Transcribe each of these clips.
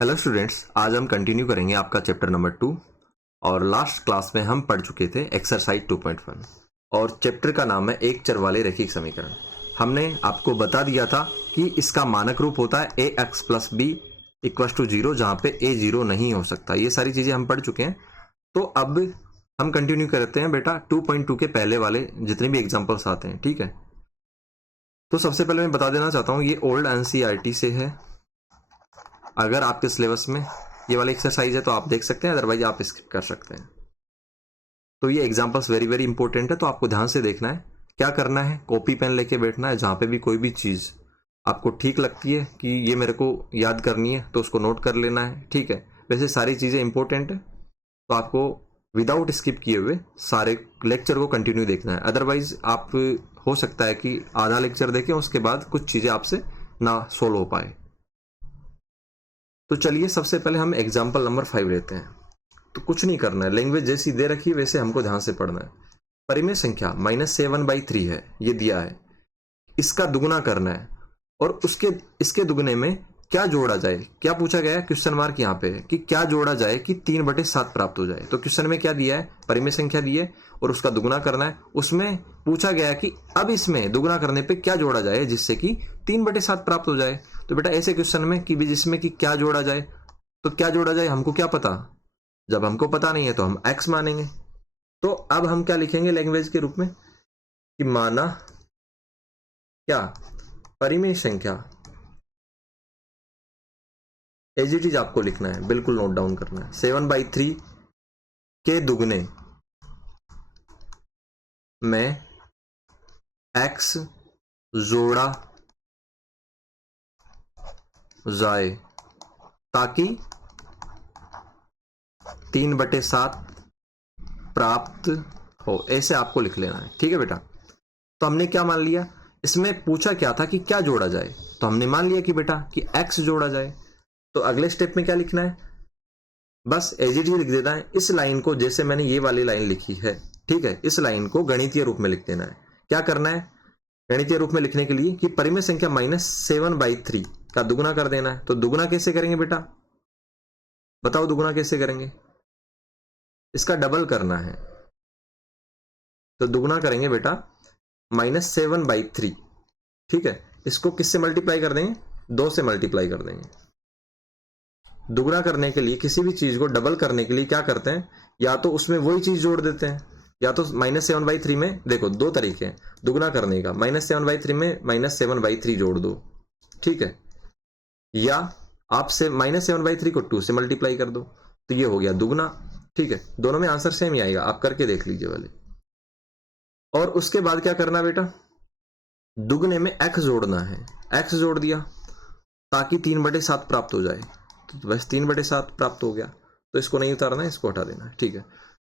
Hello students, आज हम continue करेंगे आपका चैप्टर नंबर 2। और लास्ट क्लास में हम पढ़ चुके थे एक्सरसाइज 2.1 और चैप्टर का नाम है एक चर वाले रैखिक समीकरण। हमने आपको बता दिया था कि इसका मानक रूप होता है A X plus B equal to zero, जहाँ पे ए जीरो नहीं हो सकता। ये सारी चीज़ें हम पढ़ चुके हैं। तो अब हम कंटिन्यू करते हैं बेटा 2.2 के पहले वाले जितने भी एग्जाम्पल्स आते हैं, ठीक है। तो सबसे पहले मैं बता देना चाहता हूँ, ये ओल्ड एनसीईआरटी से है। अगर आपके सिलेबस में ये वाली एक्सरसाइज है तो आप देख सकते हैं, अदरवाइज आप स्किप कर सकते हैं। तो ये एग्जांपल्स वेरी वेरी इंपॉर्टेंट है, तो आपको ध्यान से देखना है। क्या करना है, कॉपी पेन लेके बैठना है। जहाँ पे भी कोई भी चीज़ आपको ठीक लगती है कि ये मेरे को याद करनी है, तो उसको नोट कर लेना है, ठीक है। वैसे सारी चीज़ें इंपॉर्टेंट है, तो आपको विदाउट स्किप किए हुए सारे लेक्चर को कंटिन्यू देखना है। अदरवाइज आप हो सकता है कि आधा लेक्चर देखें, उसके बाद कुछ चीज़ें आपसे ना सोल्व हो पाए। तो चलिए सबसे पहले हम एग्जाम्पल नंबर 5 लेते हैं। तो कुछ नहीं करना है, लैंग्वेज जैसी दे रखी है वैसे हमको ध्यान से पढ़ना है। परिमेय संख्या -7/3 है, ये दिया है। इसका दुगुना करना है और उसके इसके दुगने में क्या जोड़ा जाए। क्या पूछा गया है, क्वेश्चन मार्क यहाँ पे है कि क्या जोड़ा जाए कि 3/7 प्राप्त हो जाए। तो क्वेश्चन में क्या दिया है, परिमेय संख्या दी है और उसका दुगुना करना है। उसमें पूछा गया है कि अब इसमें दुगुना करने पे क्या जोड़ा जाए जिससे कि 3/7 प्राप्त हो जाए। तो बेटा ऐसे क्वेश्चन में कि जिसमें कि क्या जोड़ा जाए, तो क्या जोड़ा जाए हमको क्या पता। जब हमको पता नहीं है तो हम एक्स मानेंगे। तो अब हम क्या लिखेंगे लैंग्वेज के रूप में कि माना क्या परिमेय संख्या, एज इट इज आपको लिखना है, बिल्कुल नोट डाउन करना है। 7/3 के दुगने में एक्स जोड़ा जाए ताकि 3/7 प्राप्त हो। ऐसे आपको लिख लेना है, ठीक है बेटा। तो हमने क्या मान लिया, इसमें पूछा क्या था कि क्या जोड़ा जाए, तो हमने मान लिया कि बेटा कि एक्स जोड़ा जाए। तो अगले स्टेप में क्या लिखना है, बस एज इट इज लिख देना है। इस लाइन को जैसे मैंने ये वाली लाइन लिखी है, ठीक है, इस लाइन को गणितीय रूप में लिख देना है। क्या करना है गणितीय रूप में लिखने के लिए कि परिमेय संख्या -7/3 का दुगुना कर देना है। तो दुगुना कैसे करेंगे बेटा, बताओ दुगुना कैसे करेंगे, इसका डबल करना है। तो दुगुना करेंगे बेटा -7/3, ठीक है। इसको किससे मल्टीप्लाई कर देंगे, 2 से मल्टीप्लाई कर देंगे। दुगुना करने के लिए किसी भी चीज को डबल करने के लिए क्या करते हैं, या तो उसमें वही चीज जोड़ देते हैं, या तो -7/3 में देखो दो तरीके हैं दुगुना करने का। -7/3 में -7/3 जोड़ दो, ठीक है, या आप से -7/3 को 2 से मल्टीप्लाई कर दो, तो ये हो गया दुगुना, ठीक है। दोनों में आंसर सेम ही आएगा, आप करके देख लीजिए वाले। और उसके बाद क्या करना बेटा, दुगने में x जोड़ना है। x जोड़ दिया ताकि 3/7 प्राप्त हो जाए, तो बस 3/7 प्राप्त हो गया। तो इसको नहीं उतारना है, इसको हटा देना है, ठीक है।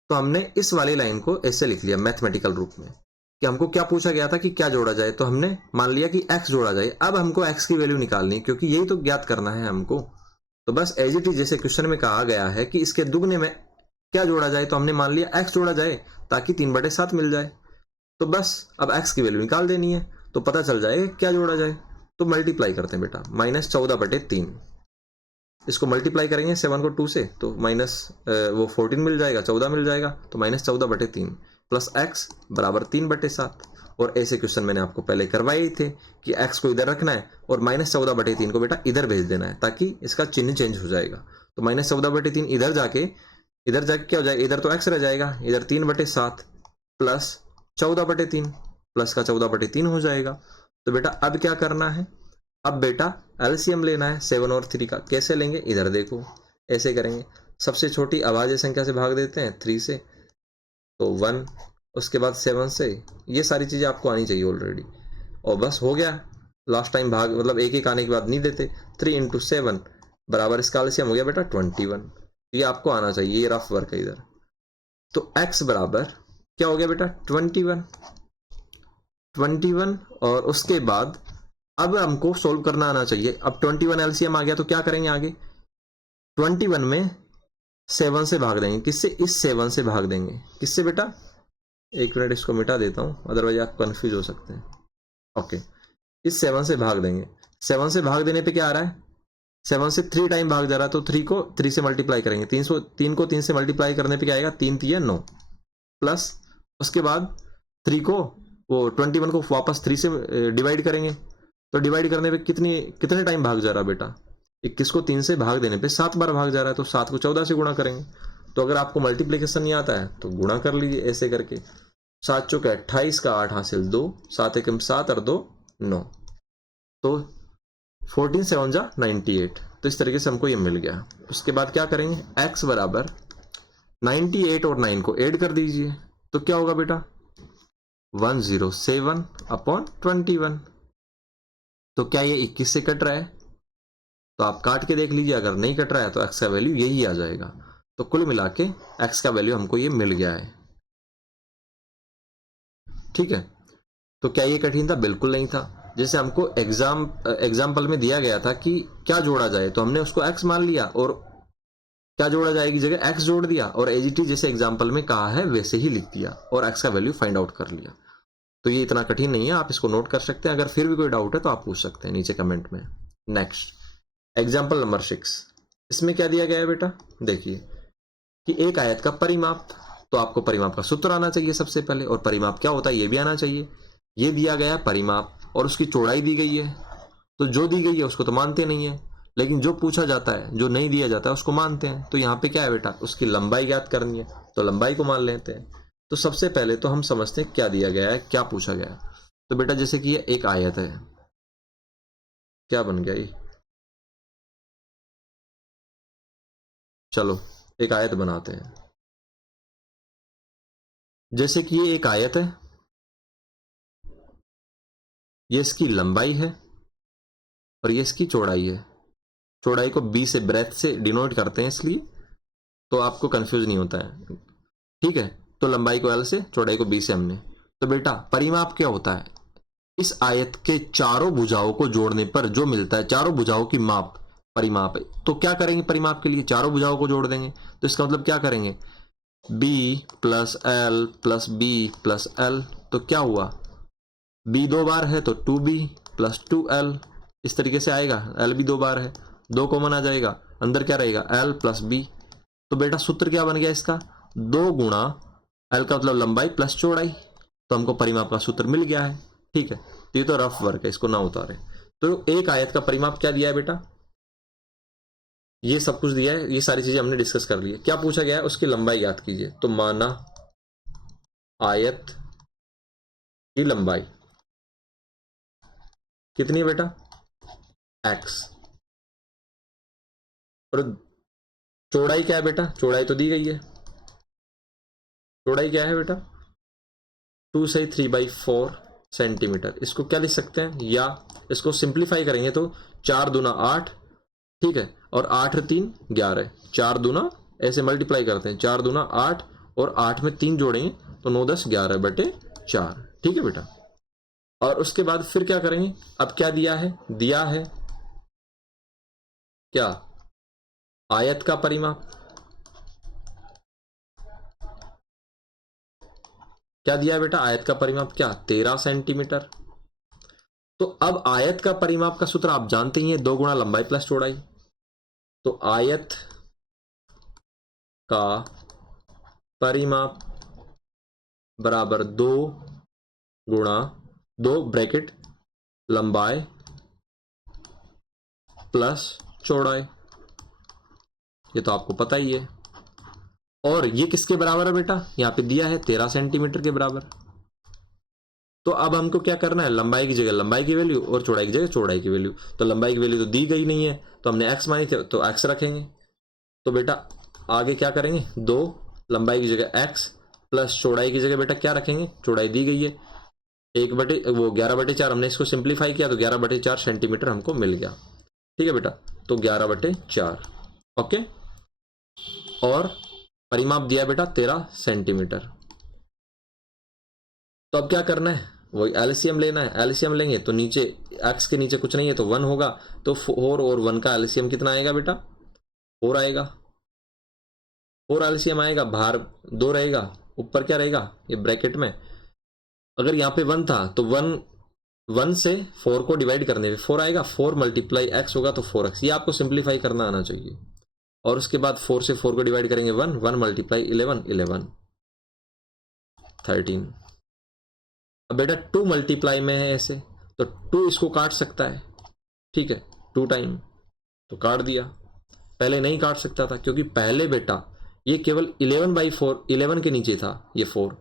तो हमने इस वाली लाइन को ऐसे लिख लिया मैथमेटिकल रूप में कि हमको क्या पूछा गया था कि क्या जोड़ा जाए, तो हमने मान लिया कि x जोड़ा जाए। अब हमको x की वैल्यू निकालनी, क्योंकि यही तो ज्ञात करना है हमको। तो बस एज इट इज जैसे क्वेश्चन में कहा गया है कि इसके दुगने में क्या जोड़ा जाए, तो हमने मान लिया x जोड़ा जाए ताकि 3/7 मिल जाए। तो बस अब x की वैल्यू निकाल देनी है, तो पता चल जाएगा क्या जोड़ा जाए। तो मल्टीप्लाई करते हैं बेटा, -14/3। इसको मल्टीप्लाई करेंगे 7 को 2 से, तो वो 14 मिल जाएगा, 14 मिल जाएगा। तो -14/3 प्लस x बराबर 3/7। और ऐसे क्वेश्चन मैंने आपको पहले करवाए ही थे कि x को इधर रखना है और -14/3 को बेटा इधर भेज देना है, ताकि इसका चिन्ह चेंज हो जाएगा। तो -14/3 इधर जाके क्या हो जाएगा, इधर तो x रह जाएगा, इधर 3/7 प्लस 14/3 प्लस का 14/3 हो जाएगा। तो बेटा अब क्या करना है, अब बेटा एलसीएम लेना है 7 और 3 का। कैसे लेंगे, इधर देखो, ऐसे करेंगे। सबसे छोटी अभाज्य संख्या से भाग देते हैं 3 से, तो 1, उसके बाद 7 से। ये सारी चीजें आपको आनी चाहिए ऑलरेडी, और बस हो गया। लास्ट टाइम भाग मतलब एक एक आने के बाद नहीं देते। 3 × 7 बराबर इसका एलसीएम हो गया बेटा 21। ये आपको आना चाहिए, ये रफ वर्क है इधर। तो x बराबर क्या हो गया बेटा 21। और उसके बाद अब हमको सोल्व करना आना चाहिए। अब 21 एलसीएम आ गया, तो क्या करेंगे आगे, 21 में 7 से भाग देंगे। किससे, इस 7 से भाग देंगे। किससे बेटा, एक मिनट इसको मिटा देता हूं, अदरवाइज आप कंफ्यूज हो सकते हैं। ओके, इस 7 से भाग देंगे। 7 से भाग देने पे क्या आ रहा है, 7 से 3 टाइम भाग जा रहा है तो 3 को 3 से मल्टीप्लाई करेंगे, 3 को 3 से मल्टीप्लाई करने पे क्या आएगा, 3 3 9 प्लस उसके बाद 3 को वो 21 को वापस 3 से डिवाइड करेंगे, तो डिवाइड करने पे कितने टाइम भाग जा रहा है बेटा, 21 को 3 से भाग देने पे 7 बार भाग जा रहा है, तो 7 को 14 से गुणा करेंगे। तो अगर आपको मल्टीप्लिकेशन नहीं आता है तो गुणा कर लीजिए ऐसे करके, 7 चौके 28 का 8 हासिल 2, 7 एकम 7 और 2 9, तो 14 7 जा 98। तो इस तरीके से हमको ये मिल गया। उसके बाद क्या करेंगे, x बराबर 98 और 9 को ऐड कर दीजिए, तो क्या होगा बेटा 107 अपॉन 21। तो क्या ये 21 से कट रहा है, तो आप काट के देख लीजिए, अगर नहीं कट रहा है तो x का वैल्यू यही आ जाएगा। तो कुल मिला के x का वैल्यू हमको ये मिल गया है। ठीक है, तो क्या ये कठिन था, बिल्कुल नहीं था। जैसे हमको एग्जाम्पल में दिया गया था कि क्या जोड़ा जाए, तो हमने उसको x मान लिया और क्या जोड़ा जाएगी जगह x जोड़ दिया, और एज इट इज जैसे एग्जाम्पल में कहा है वैसे ही लिख दिया और x का वैल्यू फाइंड आउट कर लिया। तो ये इतना कठिन नहीं है, आप इसको नोट कर सकते हैं। अगर फिर भी कोई डाउट है तो आप पूछ सकते हैं नीचे कमेंट में। नेक्स्ट एग्जाम्पल नंबर 6, इसमें क्या दिया गया है बेटा, देखिए कि एक आयत का परिमाप, तो आपको परिमाप का सूत्र आना चाहिए सबसे पहले, और परिमाप क्या होता है ये भी आना चाहिए। ये दिया गया परिमाप और उसकी चौड़ाई दी गई है, तो जो दी गई है उसको तो मानते नहीं है, लेकिन जो पूछा जाता है, जो नहीं दिया जाता है उसको मानते हैं। तो यहाँ पे क्या है बेटा, उसकी लंबाई ज्ञात करनी है, तो लंबाई को मान लेते हैं। तो सबसे पहले तो हम समझते हैं क्या दिया गया है, क्या पूछा गया है। तो बेटा जैसे कि ये एक आयत है, क्या बन गया ये, चलो एक आयत बनाते हैं। जैसे कि ये एक आयत है, ये इसकी लंबाई है और ये इसकी चौड़ाई है। चौड़ाई को b से ब्रेथ से डिनोट करते हैं, इसलिए तो आपको कंफ्यूज नहीं होता है। ठीक है, तो लंबाई को l से, चौड़ाई को b से हमने। तो बेटा परिमाप क्या होता है, इस आयत के चारों भुजाओं को जोड़ने पर जो मिलता है, चारों भुजाओं की माप परिमाप है। तो क्या करेंगे, परिमाप के लिए चारों भुजाओं को जोड़ देंगे। तो इसका मतलब क्या करेंगे, b plus L plus B plus L, तो क्या हुआ, b 2 बार है तो 2b प्लस 2l, इस तरीके से आएगा। l भी 2 बार है, 2 कॉमन आ जाएगा, अंदर क्या रहेगा l प्लस b। तो बेटा सूत्र क्या बन गया इसका, 2 गुणा l का मतलब लंबाई प्लस चौड़ाई, तो हमको परिमाप का सूत्र मिल गया है। ठीक है, तो ये तो रफ वर्क है, इसको ना उतारे। तो एक आयत का परिमाप क्या दिया है बेटा, ये सब कुछ दिया है, ये सारी चीजें हमने डिस्कस कर ली है। क्या पूछा गया है, उसकी लंबाई याद कीजिए। तो माना आयत की लंबाई कितनी है बेटा, x, और चौड़ाई क्या है बेटा, चौड़ाई तो दी गई है, चौड़ाई क्या है बेटा 2 से 3/4 सेंटीमीटर। इसको क्या लिख सकते हैं, या इसको सिंप्लीफाई करेंगे तो 4 दूना 8, ठीक है, और 8 3 11, 4 दूना ऐसे मल्टीप्लाई करते हैं, 4 दूना 8 और 8 में 3 जोड़ेंगे तो 9 10 11/4। ठीक है बेटा, और उसके बाद फिर क्या करेंगे, अब क्या दिया है, दिया है क्या, आयत का परिमाप। क्या दिया है बेटा, आयत का परिमाप क्या 13 सेंटीमीटर। तो अब आयत का परिमाप का सूत्र आप जानते ही हैं, 2 गुणा लंबाई प्लस चौड़ाई। तो आयत का परिमाप बराबर 2 गुणा 2 ब्रैकेट लंबाई प्लस चौड़ाई, ये तो आपको पता ही है। और ये किसके बराबर है बेटा, यहां पे दिया है 13 सेंटीमीटर के बराबर। तो अब हमको क्या करना है, लंबाई की जगह लंबाई की वैल्यू और चौड़ाई की जगह चौड़ाई की वैल्यू। तो लंबाई की वैल्यू तो दी गई नहीं है, तो हमने x मानी थी तो x रखेंगे। तो बेटा आगे क्या करेंगे, 2 लंबाई की जगह x प्लस चौड़ाई की जगह बेटा क्या रखेंगे, चौड़ाई दी गई है 11/4, हमने इसको सिंप्लीफाई किया तो 11/4 सेंटीमीटर हमको मिल गया। ठीक है बेटा, तो 11/4 ओके, और परिमाप दिया बेटा 13 सेंटीमीटर। तो अब क्या करना है, वही एलसीएम लेना है। एलसीएम लेंगे तो नीचे x के नीचे कुछ नहीं है तो 1 होगा, तो 4 और 1 का एलसीएम कितना आएगा बेटा, 4 आएगा। 4 एलसीएम आएगा, बाहर 2 रहेगा, ऊपर क्या रहेगा ये ब्रैकेट में। अगर यहाँ पे 1 था तो 1 1 से 4 को डिवाइड करने पे 4 आएगा, 4 मल्टीप्लाई x होगा तो 4x, ये आपको सिंप्लीफाई करना आना चाहिए। और उसके बाद 4 से 4 को डिवाइड करेंगे 1, 1 मल्टीप्लाई 11, 11 13। अब बेटा 2 मल्टीप्लाई में है ऐसे, तो 2 इसको काट सकता है, ठीक है, 2 टाइम तो काट दिया। पहले नहीं काट सकता था क्योंकि पहले बेटा ये केवल 11/4, 11 के नीचे था ये 4,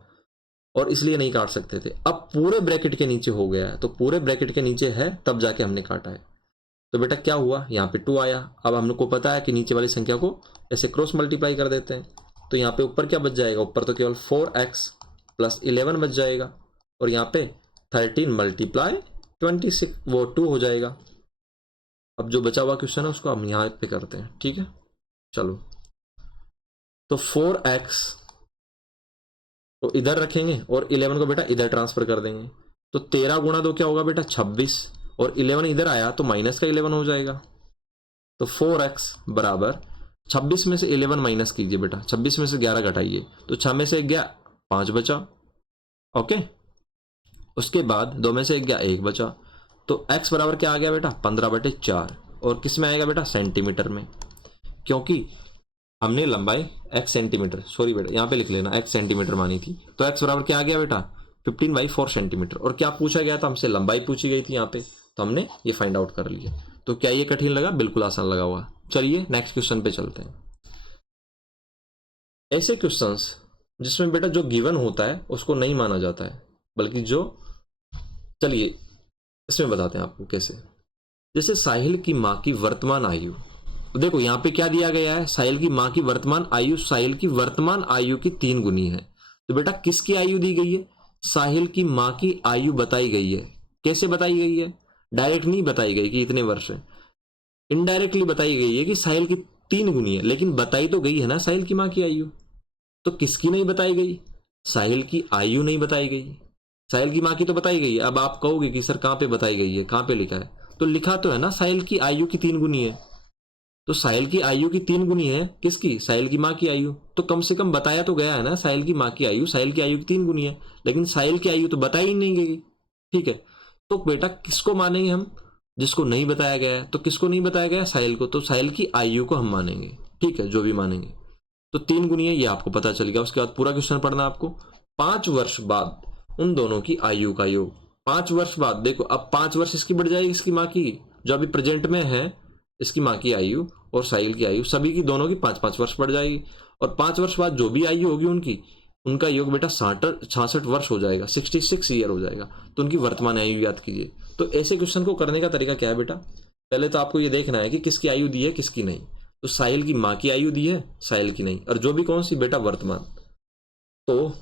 और इसलिए नहीं काट सकते थे। अब पूरे ब्रैकेट के नीचे हो गया है, तो पूरे ब्रैकेट के नीचे है तब जाके हमने काटा है। तो बेटा क्या हुआ, यहाँ पे 2 आया। अब हमको पता है कि नीचे वाली संख्या को ऐसे क्रॉस मल्टीप्लाई कर देते हैं, तो यहाँ पे ऊपर क्या बच जाएगा, ऊपर तो केवल 4x प्लस 11 बच जाएगा, और यहाँ पे 13 मल्टीप्लाई 26 वो 2 हो जाएगा। अब जो बचा हुआ क्वेश्चन है उसको हम यहाँ पे करते हैं, ठीक है। चलो, तो 4x तो इधर रखेंगे और 11 को बेटा इधर ट्रांसफर कर देंगे, तो 13 गुणा 2 क्या होगा बेटा 26, और 11 इधर आया तो माइनस का 11 हो जाएगा। तो 4x बराबर 26 में से 11 माइनस कीजिए बेटा, 26 में से 11 घटाइए, तो 6 में से 1 गया 5 बचा, ओके। उसके बाद 2 में से 1 गया 1 बचा, तो x बराबर क्या आ गया बेटा 15/4, और किस में आएगा बेटा सेंटीमीटर में, क्योंकि हमने लंबाई x सेंटीमीटर, सॉरी बेटा यहाँ पे लिख लेना x सेंटीमीटर मानी थी, तो x बराबर क्या आ गया बेटा 15/4 सेंटीमीटर। और क्या पूछा गया था हमसे, लंबाई पूछी गई थी यहाँ पे, तो हमने ये फाइंड आउट कर लिया। तो क्या ये कठिन लगा, बिल्कुल आसान लगा हुआ। चलिए नेक्स्ट क्वेश्चन पे चलते हैं। ऐसे क्वेश्चंस जिसमें बेटा जो गिवन होता है उसको नहीं माना जाता है, बल्कि जो, चलिए इसमें बताते हैं आपको कैसे। जैसे साहिल की माँ की वर्तमान आयु, देखो यहाँ पे क्या दिया गया है, साहिल की माँ की वर्तमान आयु साहिल की वर्तमान आयु की 3 गुनी है। तो बेटा किसकी आयु दी गई है, साहिल की माँ की आयु बताई गई है। कैसे बताई गई है, डायरेक्ट नहीं बताई गई कि इतने वर्ष है, इनडायरेक्टली बताई गई है कि साहिल की 3 गुनी है, लेकिन बताई तो गई है ना साहिल की माँ की आयु। तो किसकी नहीं बताई गई, साहिल की आयु नहीं बताई गई, साहिल की माँ की तो बताई गई है। अब आप कहोगे कि सर कहाँ पे बताई गई है, कहाँ पे लिखा है, तो लिखा तो है ना साहिल की आयु की 3 गुनी है। तो साहिल की आयु की 3 गुनी है किसकी, साहिल की माँ की आयु, तो कम से कम बताया तो गया है ना साहिल की माँ की आयु साहिल की आयु की 3 गुनी है, लेकिन साहिल की आयु तो बताई ही नहीं गई, ठीक है। तो बेटा किसको मानेंगे हम, जिसको नहीं बताया गया है। तो किसको नहीं बताया गया, साहिल को, तो साहिल की आयु को हम मानेंगे, ठीक है, जो भी मानेंगे। तो 3 गुनी है ये आपको पता चल गया। उसके बाद पूरा क्वेश्चन पढ़ना आपको। 5 वर्ष बाद उन दोनों की आयु का योग, 5 वर्ष बाद, देखो अब 5 वर्ष इसकी बढ़ जाएगी, इसकी माँ की जो अभी प्रेजेंट में है, इसकी माँ की आयु और साहिल की आयु, सभी की दोनों की 5-5 वर्ष बढ़ जाएगी, और 5 वर्ष बाद जो भी आयु होगी उनकी, उनका योग बेटा 66 वर्ष हो जाएगा, 66 ईयर हो जाएगा। तो उनकी वर्तमान आयु याद कीजिए। तो ऐसे क्वेश्चन को करने का तरीका क्या है बेटा, पहले तो आपको ये देखना है कि किसकी आयु दी है किसकी नहीं। तो साहिल की माँ की आयु दी है, साहिल की नहीं, और जो भी कौन सी बेटा वर्तमान। तो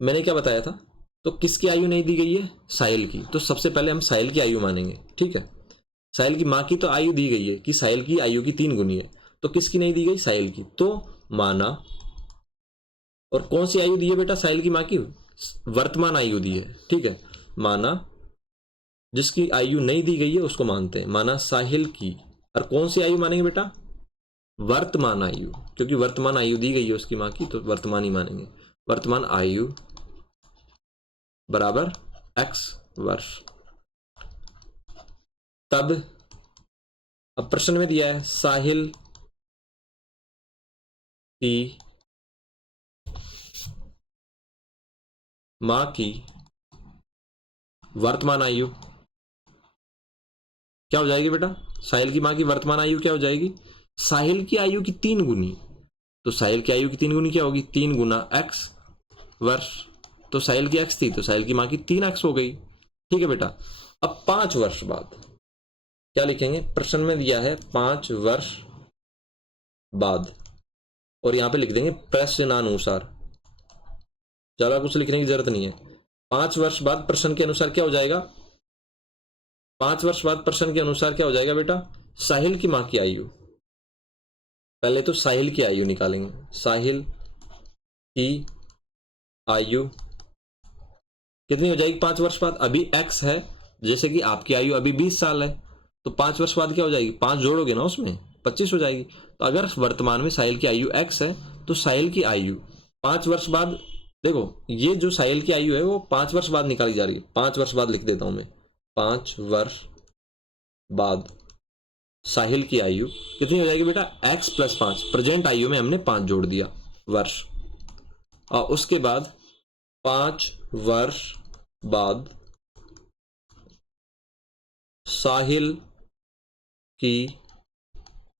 मैंने क्या बताया था, तो किसकी आयु नहीं दी गई है, साहिल की, तो सबसे पहले हम साहिल की आयु मानेंगे, ठीक है। साहिल की माँ की तो आयु दी गई है कि साहिल की आयु की 3 गुनी है, तो किसकी नहीं दी गई, साहिल की, तो माना। और कौन सी आयु दी है बेटा साहिल की माँ की, वर्तमान आयु दी है, ठीक है, माना। जिसकी आयु नहीं दी गई है उसको मानते हैं, माना साहिल की। और कौन सी आयु मानेंगे बेटा, वर्तमान आयु, क्योंकि वर्तमान आयु दी गई है उसकी माँ की, तो वर्तमान ही मानेंगे। वर्तमान आयु बराबर x वर्ष। तब अब प्रश्न में दिया है साहिल की मां की वर्तमान आयु क्या हो जाएगी बेटा, साहिल की मां की वर्तमान आयु क्या हो जाएगी, साहिल की आयु की 3 गुनी। तो साहिल की आयु की 3 गुनी क्या होगी, 3 गुना x वर्ष। तो साहिल की x थी तो साहिल की मां की 3x हो गई, ठीक है बेटा। अब 5 वर्ष बाद क्या लिखेंगे, प्रश्न में दिया है 5 वर्ष बाद, और यहां पे लिख देंगे प्रश्नानुसार, ज्यादा कुछ लिखने की जरूरत नहीं है। 5 वर्ष बाद प्रश्न के अनुसार क्या हो जाएगा, 5 वर्ष बाद प्रश्न के अनुसार क्या हो जाएगा बेटा, साहिल की मां की आयु। पहले तो साहिल की आयु निकालेंगे, साहिल की आयु कितनी हो जाएगी 5 वर्ष बाद, अभी x है, जैसे कि आपकी आयु अभी 20 साल है, तो 5 वर्ष बाद क्या हो जाएगी, 5 जोड़ोगे ना उसमें 25 हो जाएगी। तो अगर वर्तमान में साहिल की आयु x है, तो साहिल की आयु 5 वर्ष बाद देखो ये जो साहिल की आयु है वो 5 वर्ष बाद निकाली जा रही है। 5 वर्ष बाद लिख देता हूं मैं, 5 वर्ष बाद साहिल की आयु कितनी हो जाएगी बेटा, x प्लस 5। प्रेजेंट आयु में हमने 5 जोड़ दिया वर्ष, और उसके बाद 5 वर्ष बाद साहिल की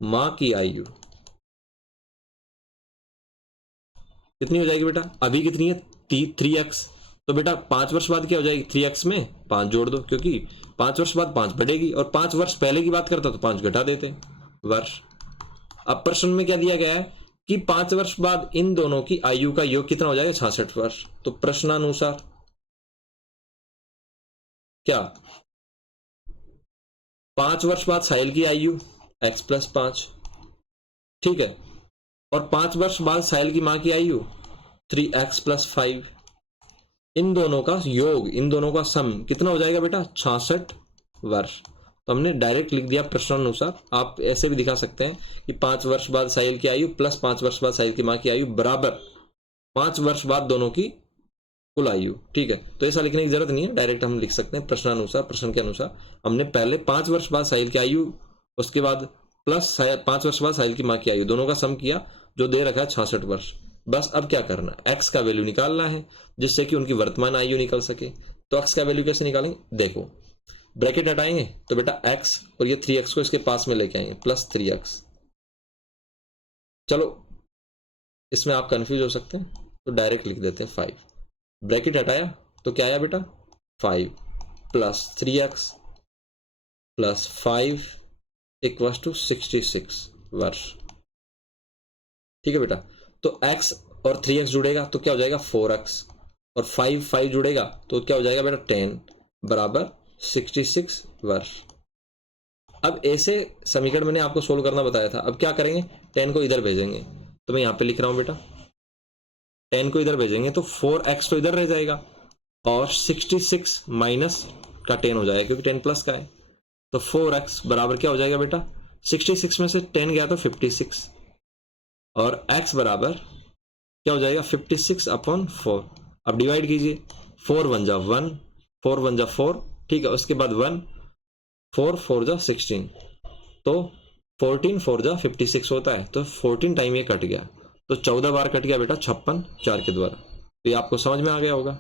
मां की आयु कितनी हो जाएगी बेटा, अभी कितनी है 3x। तो बेटा 5 वर्ष बाद क्या हो जाएगी, 3x में 5 जोड़ दो, क्योंकि 5 वर्ष बाद 5 बढ़ेगी, और 5 वर्ष पहले की बात करता तो 5 घटा देते वर्ष। अब प्रश्न में क्या दिया गया है कि 5 वर्ष बाद इन दोनों की आयु का योग कितना हो जाएगा, 66 वर्ष। तो प्रश्नानुसार क्या 5 वर्ष बाद साहिल की आयु x प्लस 5, ठीक है, और 5 वर्ष बाद साहिल की मां की आयु 3x प्लस 5, इन दोनों का योग, इन दोनों का सम कितना हो जाएगा बेटा, 66 वर्ष। तो हमने डायरेक्ट लिख दिया प्रश्नानुसार। आप ऐसे भी दिखा सकते हैं कि 5 वर्ष बाद साहिल की आयु प्लस 5 वर्ष बाद साहिल की मां की आयु बराबर 5 वर्ष बाद दोनों की कुल आयु, ठीक है। तो ऐसा लिखने की जरूरत नहीं है, डायरेक्ट हम लिख सकते हैं प्रश्नानुसार। प्रश्न के अनुसार हमने पहले 5 वर्ष बाद साहिल की आयु, उसके बाद प्लस 5 वर्ष बाद साहिल की मां की आयु, दोनों का सम किया, जो दे रखा है 66 वर्ष। बस अब क्या करना, x का वैल्यू निकालना है जिससे कि उनकी वर्तमान आयु निकल सके। तो x का वैल्यू कैसे निकालेंगे, देखो ब्रैकेट हटाएंगे तो बेटा x और ये 3x को इसके पास में लेके आएंगे, प्लस 3x। चलो इसमें आप कंफ्यूज हो सकते हैं तो डायरेक्ट लिख देते हैं 5। ब्रैकेट हटाया तो क्या आया बेटा, 5 plus 3x plus 5 equals to 66 वर्ष, ठीक है बेटा। तो x और 3x जुड़ेगा तो क्या हो जाएगा 4x, और 5 जुड़ेगा तो क्या हो जाएगा बेटा 10 बराबर 66 वर्ष। अब ऐसे समीकरण मैंने आपको सोल्व करना बताया था। अब क्या करेंगे, 10 को इधर भेजेंगे, तो मैं यहां पे लिख रहा हूं बेटा 10 को इधर भेजेंगे तो 4x तो इधर रह जाएगा, और 66 माइनस का 10 हो जाएगा क्योंकि 10 प्लस का है। तो 4x बराबर क्या हो जाएगा बेटा, 66 में से 10 गया तो 56, और x बराबर क्या हो जाएगा 56 अपॉन 4। अब डिवाइड कीजिए, 4 1 जा 1, 4 1 जा 4, ठीक है, उसके बाद 1, 4 4 जा 16, तो 14 4 जा 56 होता है। तो 14 टाइम ये कट गया, तो 14 बार कट गया बेटा 56 4 के द्वारा। तो ये आपको समझ में आ गया होगा,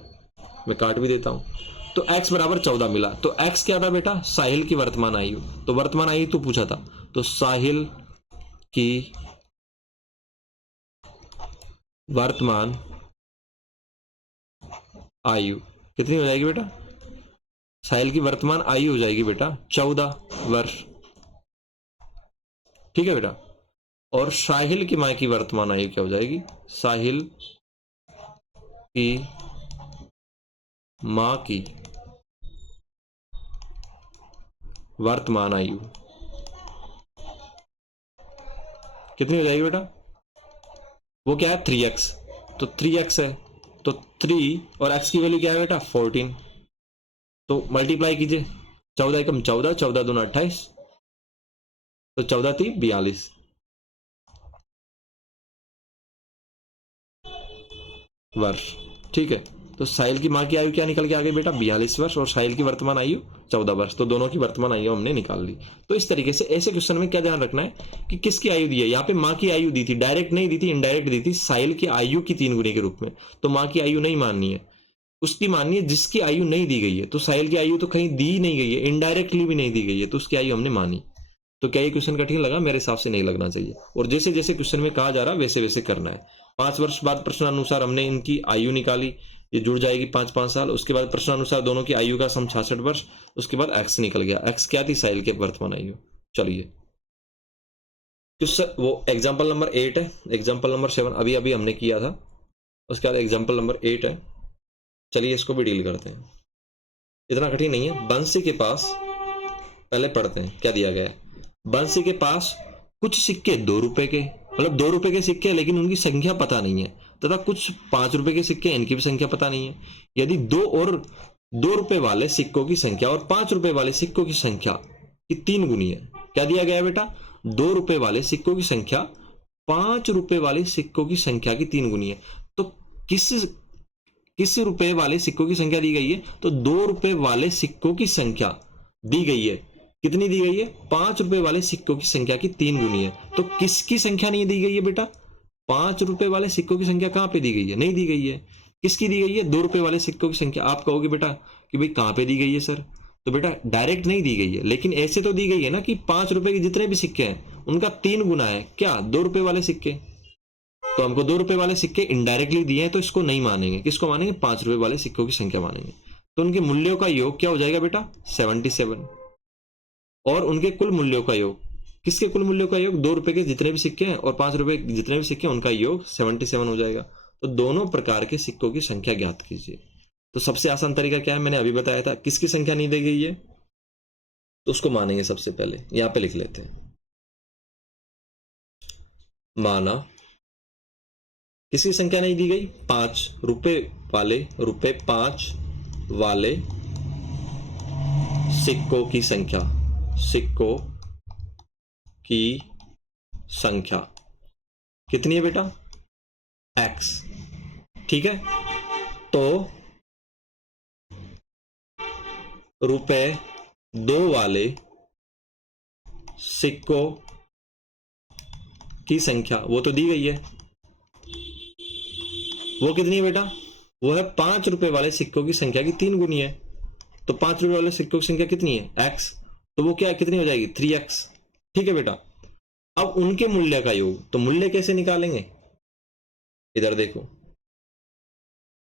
मैं काट भी देता हूं। तो x बराबर 14 मिला। तो x क्या था बेटा, साहिल की वर्तमान आयु। तो वर्तमान आयु तो पूछा था, तो साहिल की वर्तमान आयु कितनी हो जाएगी बेटा, साहिल की वर्तमान आयु हो जाएगी बेटा 14 वर्ष, ठीक है बेटा। और साहिल की मां की वर्तमान आयु क्या हो जाएगी, साहिल की मां की वर्तमान आयु कितनी हो जाएगी बेटा, वो क्या है 3x, तो 3x है, तो 3 और x की वैल्यू क्या है बेटा 14, तो मल्टीप्लाई कीजिए, 14 एकम 14, 14 दूना 28, तो 14 3 42 वर्ष, ठीक है। तो साहिल की मां की आयु क्या निकल के आ गई बेटा 42 वर्ष, और साहिल की वर्तमान आयु 14 वर्ष। तो दोनों की वर्तमान आयु हमने निकाल ली। तो इस तरीके से ऐसे क्वेश्चन में क्या ध्यान रखना है कि किसकी आयु दी है, यहाँ पे मां की आयु दी थी, डायरेक्ट नहीं दी थी, इनडायरेक्ट दी थी, साहिल की आयु की 3 गुने के रूप में। तो मां की आयु नहीं माननी है, उसकी माननी है जिसकी आयु नहीं दी गई है। तो साहिल की आयु तो कहीं दी नहीं गई है, इनडायरेक्टली भी नहीं दी गई है, तो उसकी आयु हमने मानी। तो क्या ये क्वेश्चन कठिन लगा, मेरे हिसाब से नहीं लगना चाहिए। और जैसे जैसे क्वेश्चन में कहा जा रहा वैसे वैसे करना है। 5 वर्ष बाद प्रश्नानुसार हमने इनकी आयु निकाली, ये जुड़ जाएगी 5 साल। उसके बाद प्रश्नानुसार दोनों की आयु का सम 66 वर्ष। उसके बाद एक्स निकल गया, एक्स क्या थी साहिल की वर्तमान आयु। चलिए वो एग्जाम्पल नंबर 8 है, एग्जाम्पल नंबर 7 अभी अभी हमने किया था। उसके बाद एग्जाम्पल नंबर 8 है, चलिए इसको भी डील करते हैं, इतना कठिन नहीं है। बंसी के पास, पहले पढ़ते हैं क्या दिया गया है। बंसी के पास कुछ सिक्के 2 रुपए के, मतलब 2 रुपए के सिक्के, लेकिन उनकी संख्या पता नहीं है, तथा कुछ 5 रुपए के सिक्के, इनकी भी संख्या पता नहीं है। यदि 2 रुपए वाले सिक्कों की संख्या और 5 रुपए वाले सिक्कों की संख्या की 3 गुनी है, क्या दिया गया है बेटा, 2 रुपए वाले सिक्कों की संख्या 5 रुपए वाले सिक्कों की संख्या की 3 गुनी है। तो किस किस रुपए वाले सिक्कों की संख्या दी गई है, तो 2 रुपए वाले सिक्कों की संख्या दी गई है। कितनी दी गई है? 5 रुपए वाले सिक्कों की संख्या की 3 गुनी है। तो किसकी संख्या नहीं दी गई है बेटा? 5 रुपए वाले सिक्कों की संख्या कहां पे दी गई है? नहीं दी गई है। किसकी दी गई है? 2 रुपए वाले सिक्कों की संख्या। आप कहोगे बेटा कि भाई कहां पे दी गई है सर? तो बेटा डायरेक्ट नहीं दी गई है, लेकिन ऐसे तो दी गई है ना कि 5 रुपए के जितने भी सिक्के हैं उनका 3 गुना है क्या? 2 रुपए वाले सिक्के। तो हमको 2 रुपए वाले सिक्के इनडायरेक्टली दिए हैं, तो इसको नहीं मानेंगे। किसको मानेंगे? 5 रुपए वाले सिक्कों की संख्या मानेंगे। तो उनके मूल्यों का योग क्या हो जाएगा बेटा? 77। और उनके कुल मूल्यों का योग, किसके कुल मूल्यों का योग? 2 रुपए के जितने भी सिक्के हैं और 5 रुपए के जितने भी सिक्के हैं उनका योग 77 हो जाएगा। तो दोनों प्रकार के सिक्कों की संख्या ज्ञात कीजिए। तो सबसे आसान तरीका क्या है? मैंने अभी बताया था। किसकी संख्या नहीं दी गई है तो उसको मानेंगे। सबसे पहले यहां पे लिख लेते हैं, माना किसकी संख्या नहीं दी गई? 5 रुपए वाले सिक्कों की संख्या, सिक्कों की संख्या कितनी है बेटा? x। ठीक है, तो रुपए 2 वाले सिक्कों की संख्या वो तो दी गई है, वो कितनी है बेटा? वो है 5 रुपए वाले सिक्कों की संख्या की 3 गुनी है। तो 5 रुपए वाले सिक्कों की संख्या कितनी है? x। तो वो क्या कितनी हो जाएगी? 3x। ठीक है बेटा। अब उनके मूल्य का योग, तो मूल्य कैसे निकालेंगे? इधर देखो,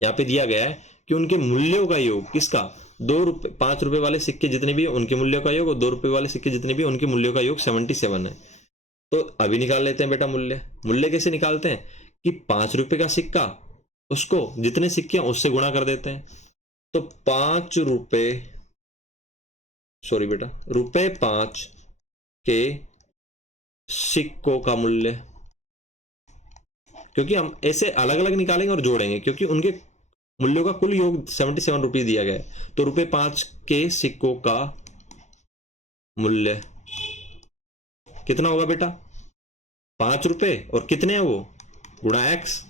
यहां पे दिया गया है कि उनके मूल्यों का योग किसका? 5 रुपए वाले सिक्के जितने भी उनके मूल्यों का योग, और 2 रुपए वाले सिक्के जितने भी उनके मूल्यों का योग 77 है। तो अभी निकाल लेते हैं बेटा मूल्य। मूल्य कैसे निकालते हैं कि 5 रुपए का सिक्का, उसको जितने सिक्के हैं उससे गुणा कर देते हैं। तो 5 रुपए, सॉरी बेटा, रुपए 5 के सिक्कों का मूल्य, क्योंकि हम ऐसे अलग अलग निकालेंगे और जोड़ेंगे, क्योंकि उनके मूल्यों का कुल योग 77 रुपीज दिया गया है। तो रुपए 5 के सिक्कों का मूल्य कितना होगा बेटा? 5 रुपए और कितने हैं वो? गुणा x।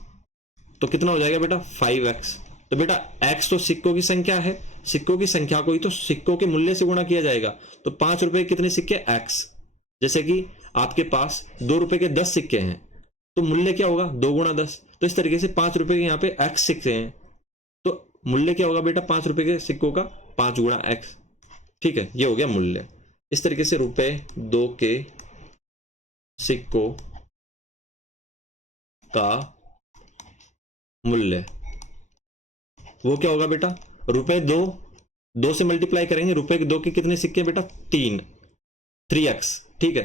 तो कितना हो जाएगा बेटा? 5x। तो बेटा x तो सिक्कों की संख्या है, सिक्कों की संख्या को ही तो सिक्कों के मूल्य से गुणा किया जाएगा। तो 5 रुपए कितने सिक्के? x। जैसे कि आपके पास 2 रुपए के 10 सिक्के हैं, तो मूल्य क्या होगा? 2 गुणा 10। तो इस तरीके से 5 रुपए के यहाँ पे x सिक्के हैं, तो मूल्य क्या होगा बेटा? 5 रुपए के सिक्कों का 5 गुणा x। ठीक है, ये हो गया मूल्य। इस तरीके से रुपए 2 के सिक्कों का मूल्य वो क्या होगा बेटा? रुपए 2 से मल्टीप्लाई करेंगे। रुपए 2 के कितने सिक्के बेटा? 3x। ठीक है,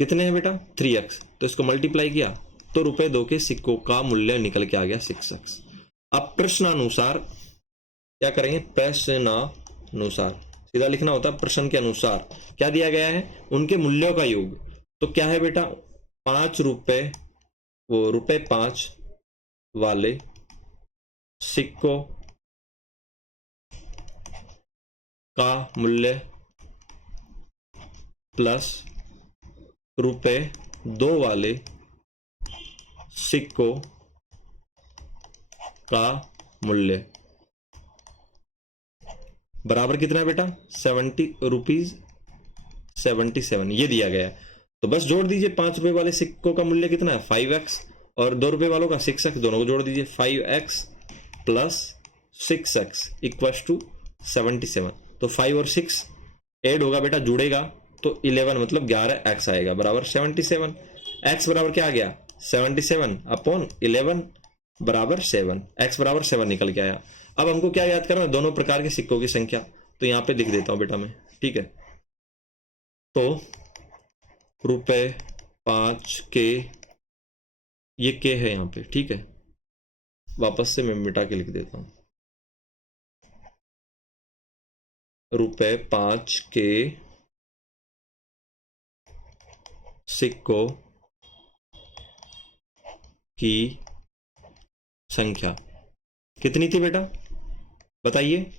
कितने हैं बेटा? 3x। तो इसको मल्टीप्लाई किया तो रुपए 2 के सिक्कों का मूल्य निकल के आ गया 6x। अब प्रश्नानुसार क्या करेंगे? प्रश्नानुसार सीधा लिखना होता है। प्रश्न के अनुसार क्या दिया गया है? उनके मूल्यों का योग। तो क्या है बेटा? 5 रुपए, वो रुपए 5 वाले सिक्कों का मूल्य प्लस रुपए 2 वाले सिक्कों का मूल्य बराबर कितना है बेटा? 70 रुपीज 77, ये दिया गया है। तो बस जोड़ दीजिए। 5 रुपए वाले सिक्कों का मूल्य कितना है? 5x, और 2 रुपए वालों का 6x, दोनों को जोड़ दीजिए। 5x plus 6x equals to 77। तो 5 और 6 ऐड होगा बेटा, जुड़ेगा तो 11 मतलब 11x आएगा बराबर 77। x बराबर क्या आ गया? 77 अपॉन 11 बराबर 7। x बराबर 7 निकल के आया। अब हमको क्या याद करना है? दोनों प्रकार के सिक्कों की संख्या। तो यहां पे लिख देता हूं बेटा मैं। ठीक है, तो रुपए 5 के, ये के है यहां पे। ठीक है, वापस से मैं मिटा के लिख देता हूं। रुपए 5 के सिक्कों की संख्या कितनी थी बेटा? बताइए।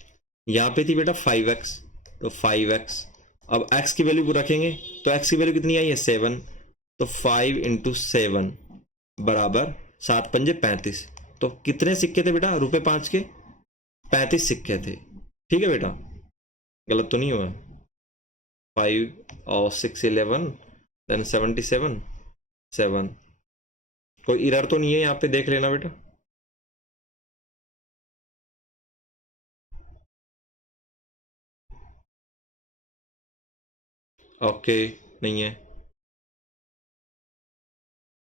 यहां पे थी बेटा 5x, तो 5x। अब x की वैल्यू को रखेंगे तो x की वैल्यू कितनी आई है? 7। तो 5 × 7 बराबर 7 × 5 = 35। तो कितने सिक्के थे बेटा ₹5 के? 35 सिक्के थे। ठीक है बेटा, गलत तो नहीं हुआ? 5 और 6 11 देन 77 7। कोई एरर तो नहीं है यहाँ पे, देख लेना बेटा। ओके, नहीं है।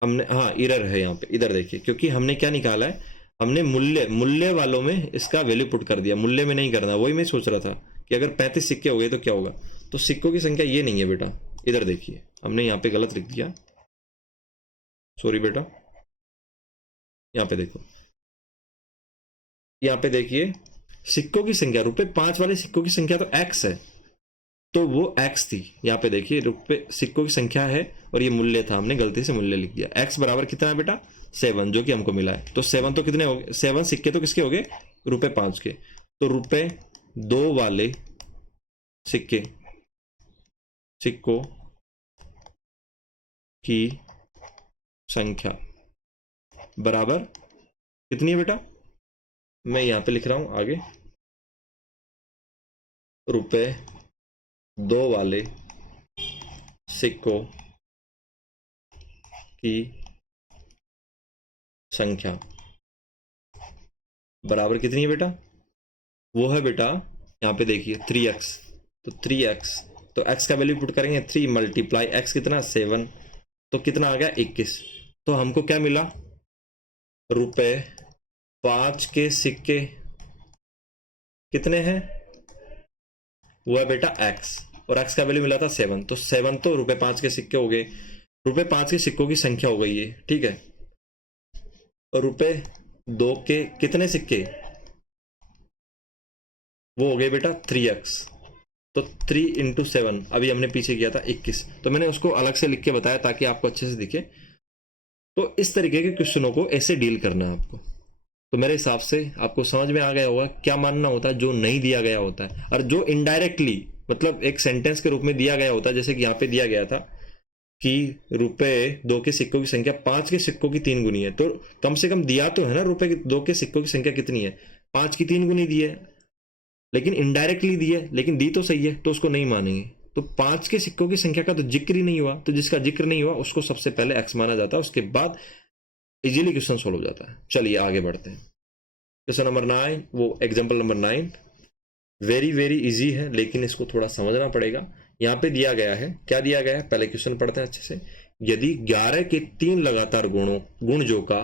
हमने, हाँ एरर है यहाँ पे, इधर देखिए, क्योंकि हमने क्या निकाला है, हमने मूल्य वालों में इसका वैल्यू पुट कर दिया, मूल्य में नहीं करना। वही मैं सोच रहा था कि अगर 35 सिक्के हो गए तो क्या होगा। तो सिक्कों की संख्या ये नहीं है बेटा, इधर देखिए, हमने यहाँ पे गलत लिख दिया, सॉरी बेटा। यहाँ पे देखो, यहाँ पे देखिए, सिक्कों की संख्या, ₹5 वाले सिक्कों की संख्या तो x है, तो वो x थी। यहाँ पे देखिए, सिक्कों की संख्या है और ये मूल्य था, हमने गलती से मूल्य लिख दिया। x बराबर कितना है बेटा? 7, जो कि हमको मिला है। तो 7 तो कितने हो गए? 7 सिक्के तो किसके हो गए? ₹5 के। तो ₹2 वाले सिक्कों की संख्या बराबर कितनी है बेटा? मैं यहां पे लिख रहा हूं आगे, ₹2 वाले सिक्कों की संख्या बराबर कितनी है बेटा? वो है बेटा, यहाँ पे देखिए 3x। तो 3x, तो x का वैल्यू पुट करेंगे, 3 मल्टीप्लाई x कितना? 7। तो कितना आ गया? 21। तो हमको क्या मिला? ₹5 के सिक्के कितने हैं? वो है बेटा x, और x का वैल्यू मिला था 7। तो 7 तो ₹5 के सिक्के हो गए, ₹5 के सिक्कों की संख्या हो गई है। ठीक है, और ₹2 के कितने सिक्के? वो हो गए बेटा 3x। तो 3 × 7, अभी हमने पीछे किया था 21, तो मैंने उसको अलग से लिख के बताया ताकि आपको अच्छे से दिखे। तो इस तरीके के क्वेश्चनों को ऐसे डील करना है आपको। तो मेरे हिसाब से आपको समझ में आ गया होगा क्या मानना होता है जो नहीं दिया गया होता है, और जो इनडायरेक्टली, मतलब एक सेंटेंस के रूप में दिया गया होता है। जैसे कि यहाँ पे दिया गया था कि ₹2 के सिक्कों की संख्या 5 के सिक्कों की 3 गुनी है, तो कम से कम दिया तो है ना ₹2 के सिक्कों की संख्या कितनी है? 5 की 3 गुनी दी है, लेकिन इनडायरेक्टली दी है, लेकिन दी तो सही है, तो उसको नहीं मानेंगे। तो 5 के सिक्कों की संख्या का तो जिक्र ही नहीं हुआ, तो जिसका जिक्र नहीं हुआ उसको सबसे पहले x माना जाता है, उसके बाद इजीली क्वेश्चन सोल्व हो जाता है। चलिए आगे बढ़ते हैं। क्वेश्चन नंबर 9, वो example number 9 very very easy है, लेकिन इसको थोड़ा समझना पड़ेगा। यहाँ पे दिया गया है, क्या दिया गया है, पहले क्वेश्चन पढ़ते हैं अच्छे से। यदि 11 के 3 लगातार गुणजों का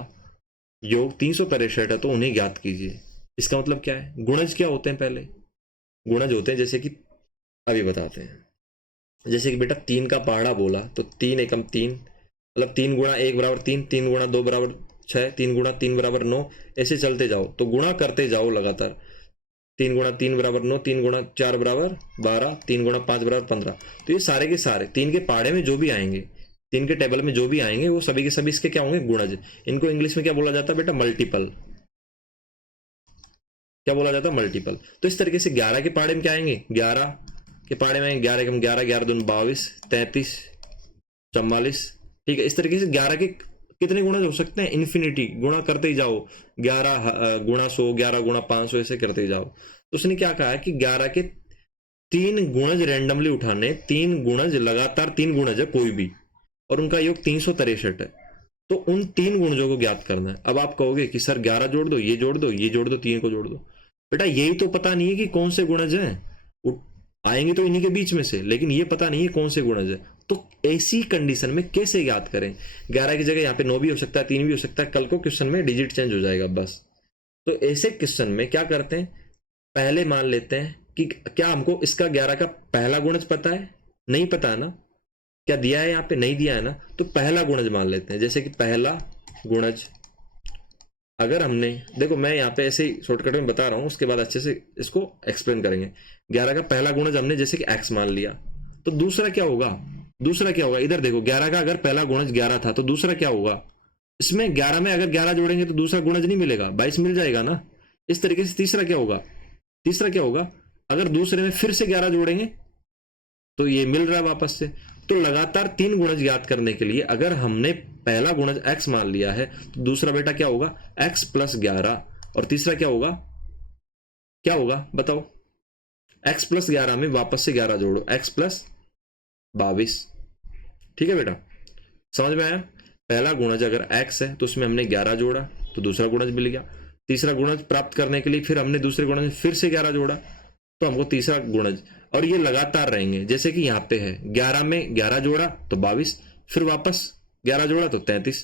योग 363 है तो उन्हें ज्ञात कीजिए। इसका मतलब क्या है? गुणज क्या होते हैं? पहले गुणज होते हैं, जैसे कि अभी बताते हैं। जैसे कि बेटा 3 का पहाड़ा बोला तो 3 एकम 3, मतलब 3 गुणा 1 बराबर 3, 3 गुणा 2 बराबर 6, 3 गुणा 3 बराबर 9, ऐसे चलते जाओ तो गुणा करते जाओ लगातार। 3 गुणा 3 बराबर 9, 3 गुणा 4 बराबर 12, 3 गुणा 5 बराबर 15। तो ये सारे के सारे 3 के पहाड़े में जो भी आएंगे, 3 के टेबल में जो भी आएंगे, वो सभी के सभी इसके क्या होंगे? गुणज। इनको इंग्लिश में क्या बोला जाता है बेटा? मल्टीपल। क्या बोला जाता है? मल्टीपल। तो इस तरीके से 11 के पहाड़े में क्या आएंगे? 11 के पहाड़े में 11 एकम 11, 11 दूनी 22, 33, 44। ठीक है, इस तरीके से 11 के कितने गुणज हो सकते हैं? इन्फिनिटी, गुणा करते ही जाओ। 11 गुणा 100, 11 गुणा 500, ऐसे करते ही जाओ। तो उसने क्या कहा है कि 11 के 3 गुणज रैंडमली उठाने, 3 गुणज लगातार 3 गुणज है कोई भी, और उनका योग 363 है। तो उन 3 गुणजों को ज्ञात करना है। अब आप कहोगे कि सर 11 जोड़ दो, ये जोड़ दो, ये जोड़ दो, 3 को जोड़ दो। बेटा यही तो पता नहीं है कि कौन से गुणज हैं, आएंगे तो इन्हीं के बीच में से, लेकिन ये पता नहीं है कौन से गुणज है। तो ऐसी कंडीशन में कैसे याद करें? 11 की जगह यहाँ पे 9 भी हो सकता है, 3 भी हो सकता है, कल को क्वेश्चन में डिजिट चेंज हो जाएगा बस। तो ऐसे क्वेश्चन में क्या करते हैं, पहले मान लेते हैं कि क्या हमको इसका 11 का पहला गुणज पता है? नहीं पता है ना। क्या दिया है यहाँ पे? नहीं दिया है ना। तो पहला गुणज मान लेते हैं, जैसे कि पहला गुणज, अगर हमने, देखो मैं यहाँ पे ऐसे ही शॉर्टकट में बता रहा हूँ, उसके बाद अच्छे से इसको एक्सप्लेन करेंगे। 11 का पहला गुणज हमने जैसे कि x मान लिया, तो दूसरा क्या होगा? दूसरा क्या होगा? इधर देखो, 11 का अगर पहला गुणज 11 था तो दूसरा क्या होगा? इसमें 11 में अगर 11 जोड़ेंगे तो दूसरा गुणज नहीं मिलेगा, 22 मिल जाएगा ना। इस तरीके से तीसरा क्या होगा? तीसरा क्या होगा? अगर दूसरे में फिर से 11 जोड़ेंगे तो ये मिल रहा है वापस से, तो लगातार 3 गुणज ज्ञात करने के लिए अगर हमने पहला गुणज x मान लिया है तो दूसरा बेटा क्या होगा x प्लस 11 और तीसरा क्या होगा बताओ। x प्लस 11 में वापस से 11 जोड़ो, x प्लस 22। ठीक है बेटा, समझ में आया। पहला गुणज अगर x है तो उसमें हमने 11 जोड़ा तो दूसरा गुणज मिल गया। तीसरा गुणज प्राप्त करने के लिए फिर हमने दूसरे गुणज फिर से 11 जोड़ा तो हमको तीसरा गुणज, और ये लगातार रहेंगे। जैसे कि यहाँ पे है 11 में 11 जोड़ा तो 22, फिर वापस 11 जोड़ा तो 33।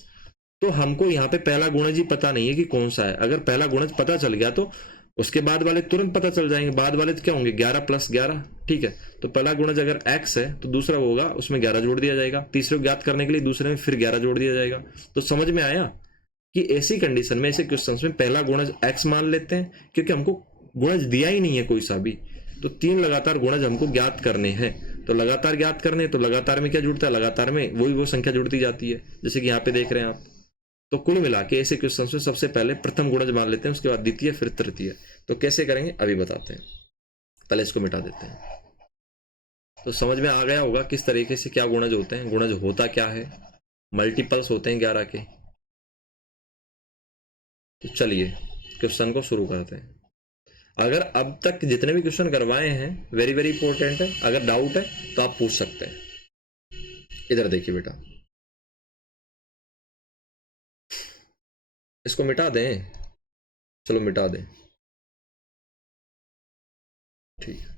तो हमको यहाँ पे पहला गुणज ही पता नहीं है कि कौन सा है। अगर पहला गुणज पता चल गया तो उसके बाद वाले तुरंत पता चल जाएंगे। बाद वाले तो क्या होंगे 11 प्लस 11। ठीक है, तो पहला गुणज अगर x है तो दूसरा होगा उसमें 11 जोड़ दिया जाएगा। तीसरे को ज्ञात करने के लिए दूसरे में फिर 11 जोड़ दिया जाएगा। तो समझ में आया कि ऐसी कंडीशन में, ऐसे क्वेश्चंस में पहला गुणज x मान लेते हैं क्योंकि हमको गुणज दिया ही नहीं है कोई सा भी। तो 3 लगातार गुणज हमको ज्ञात करने हैं। तो लगातार ज्ञात करने, तो लगातार में क्या जुड़ता है, लगातार में वो संख्या जुड़ती जाती है जैसे कि यहाँ पे देख रहे हैं आप। तो कुल मिला के ऐसे क्वेश्चन में सबसे पहले प्रथम गुणज मान लेते हैं, उसके बाद द्वितीय, फिर तृतीय। तो कैसे करेंगे अभी बताते हैं, पहले इसको मिटा देते हैं। तो समझ में आ गया होगा किस तरीके से क्या गुणज होते हैं। गुणज होता क्या है, मल्टीपल्स होते हैं 11 के। तो चलिए क्वेश्चन को शुरू करते हैं। अगर अब तक जितने भी क्वेश्चन करवाए हैं वेरी वेरी इंपॉर्टेंट है, अगर डाउट है तो आप पूछ सकते हैं। इधर देखिए बेटा, इसको मिटा दें, चलो मिटा दें, ठीक है।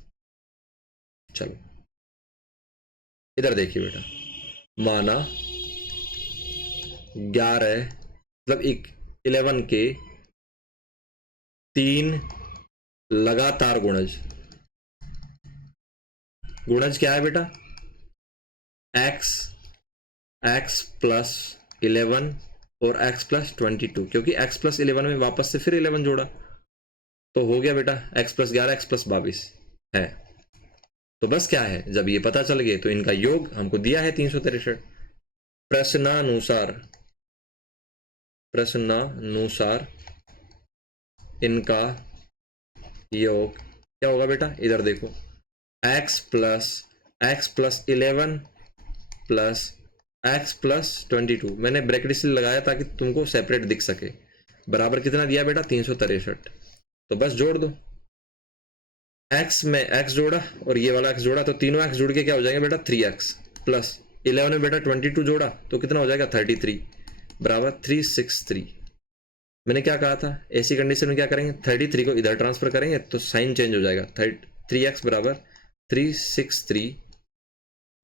चलो इधर देखिए बेटा, माना 11 मतलब 11 के 3 लगातार गुणज। गुणज क्या है बेटा, x प्लस 11 और x प्लस 22, क्योंकि x प्लस 11 में वापस से फिर 11 जोड़ा तो हो गया बेटा x प्लस 11 x प्लस 22 है। तो बस क्या है, जब ये पता चल गए तो इनका योग हमको दिया है 363। प्रश्नानुसार इनका योग क्या होगा बेटा, इधर देखो x plus 11 plus x plus 22, मैंने ब्रैकेट इसलिए लगाया ताकि तुमको सेपरेट दिख सके। बराबर कितना दिया बेटा 363। तो बस जोड़ दो, x में x जोड़ा और ये वाला x जोड़ा तो तीनों x जुड़ के क्या हो जाएंगे बेटा 3x प्लस 11 में बेटा 22 जोड़ा तो कितना हो जाएगा 33 बराबर 363। मैंने क्या कहा था, ऐसी कंडीशन में क्या करेंगे 33 को इधर ट्रांसफर करेंगे तो साइन चेंज हो जाएगा। 3x बराबर 363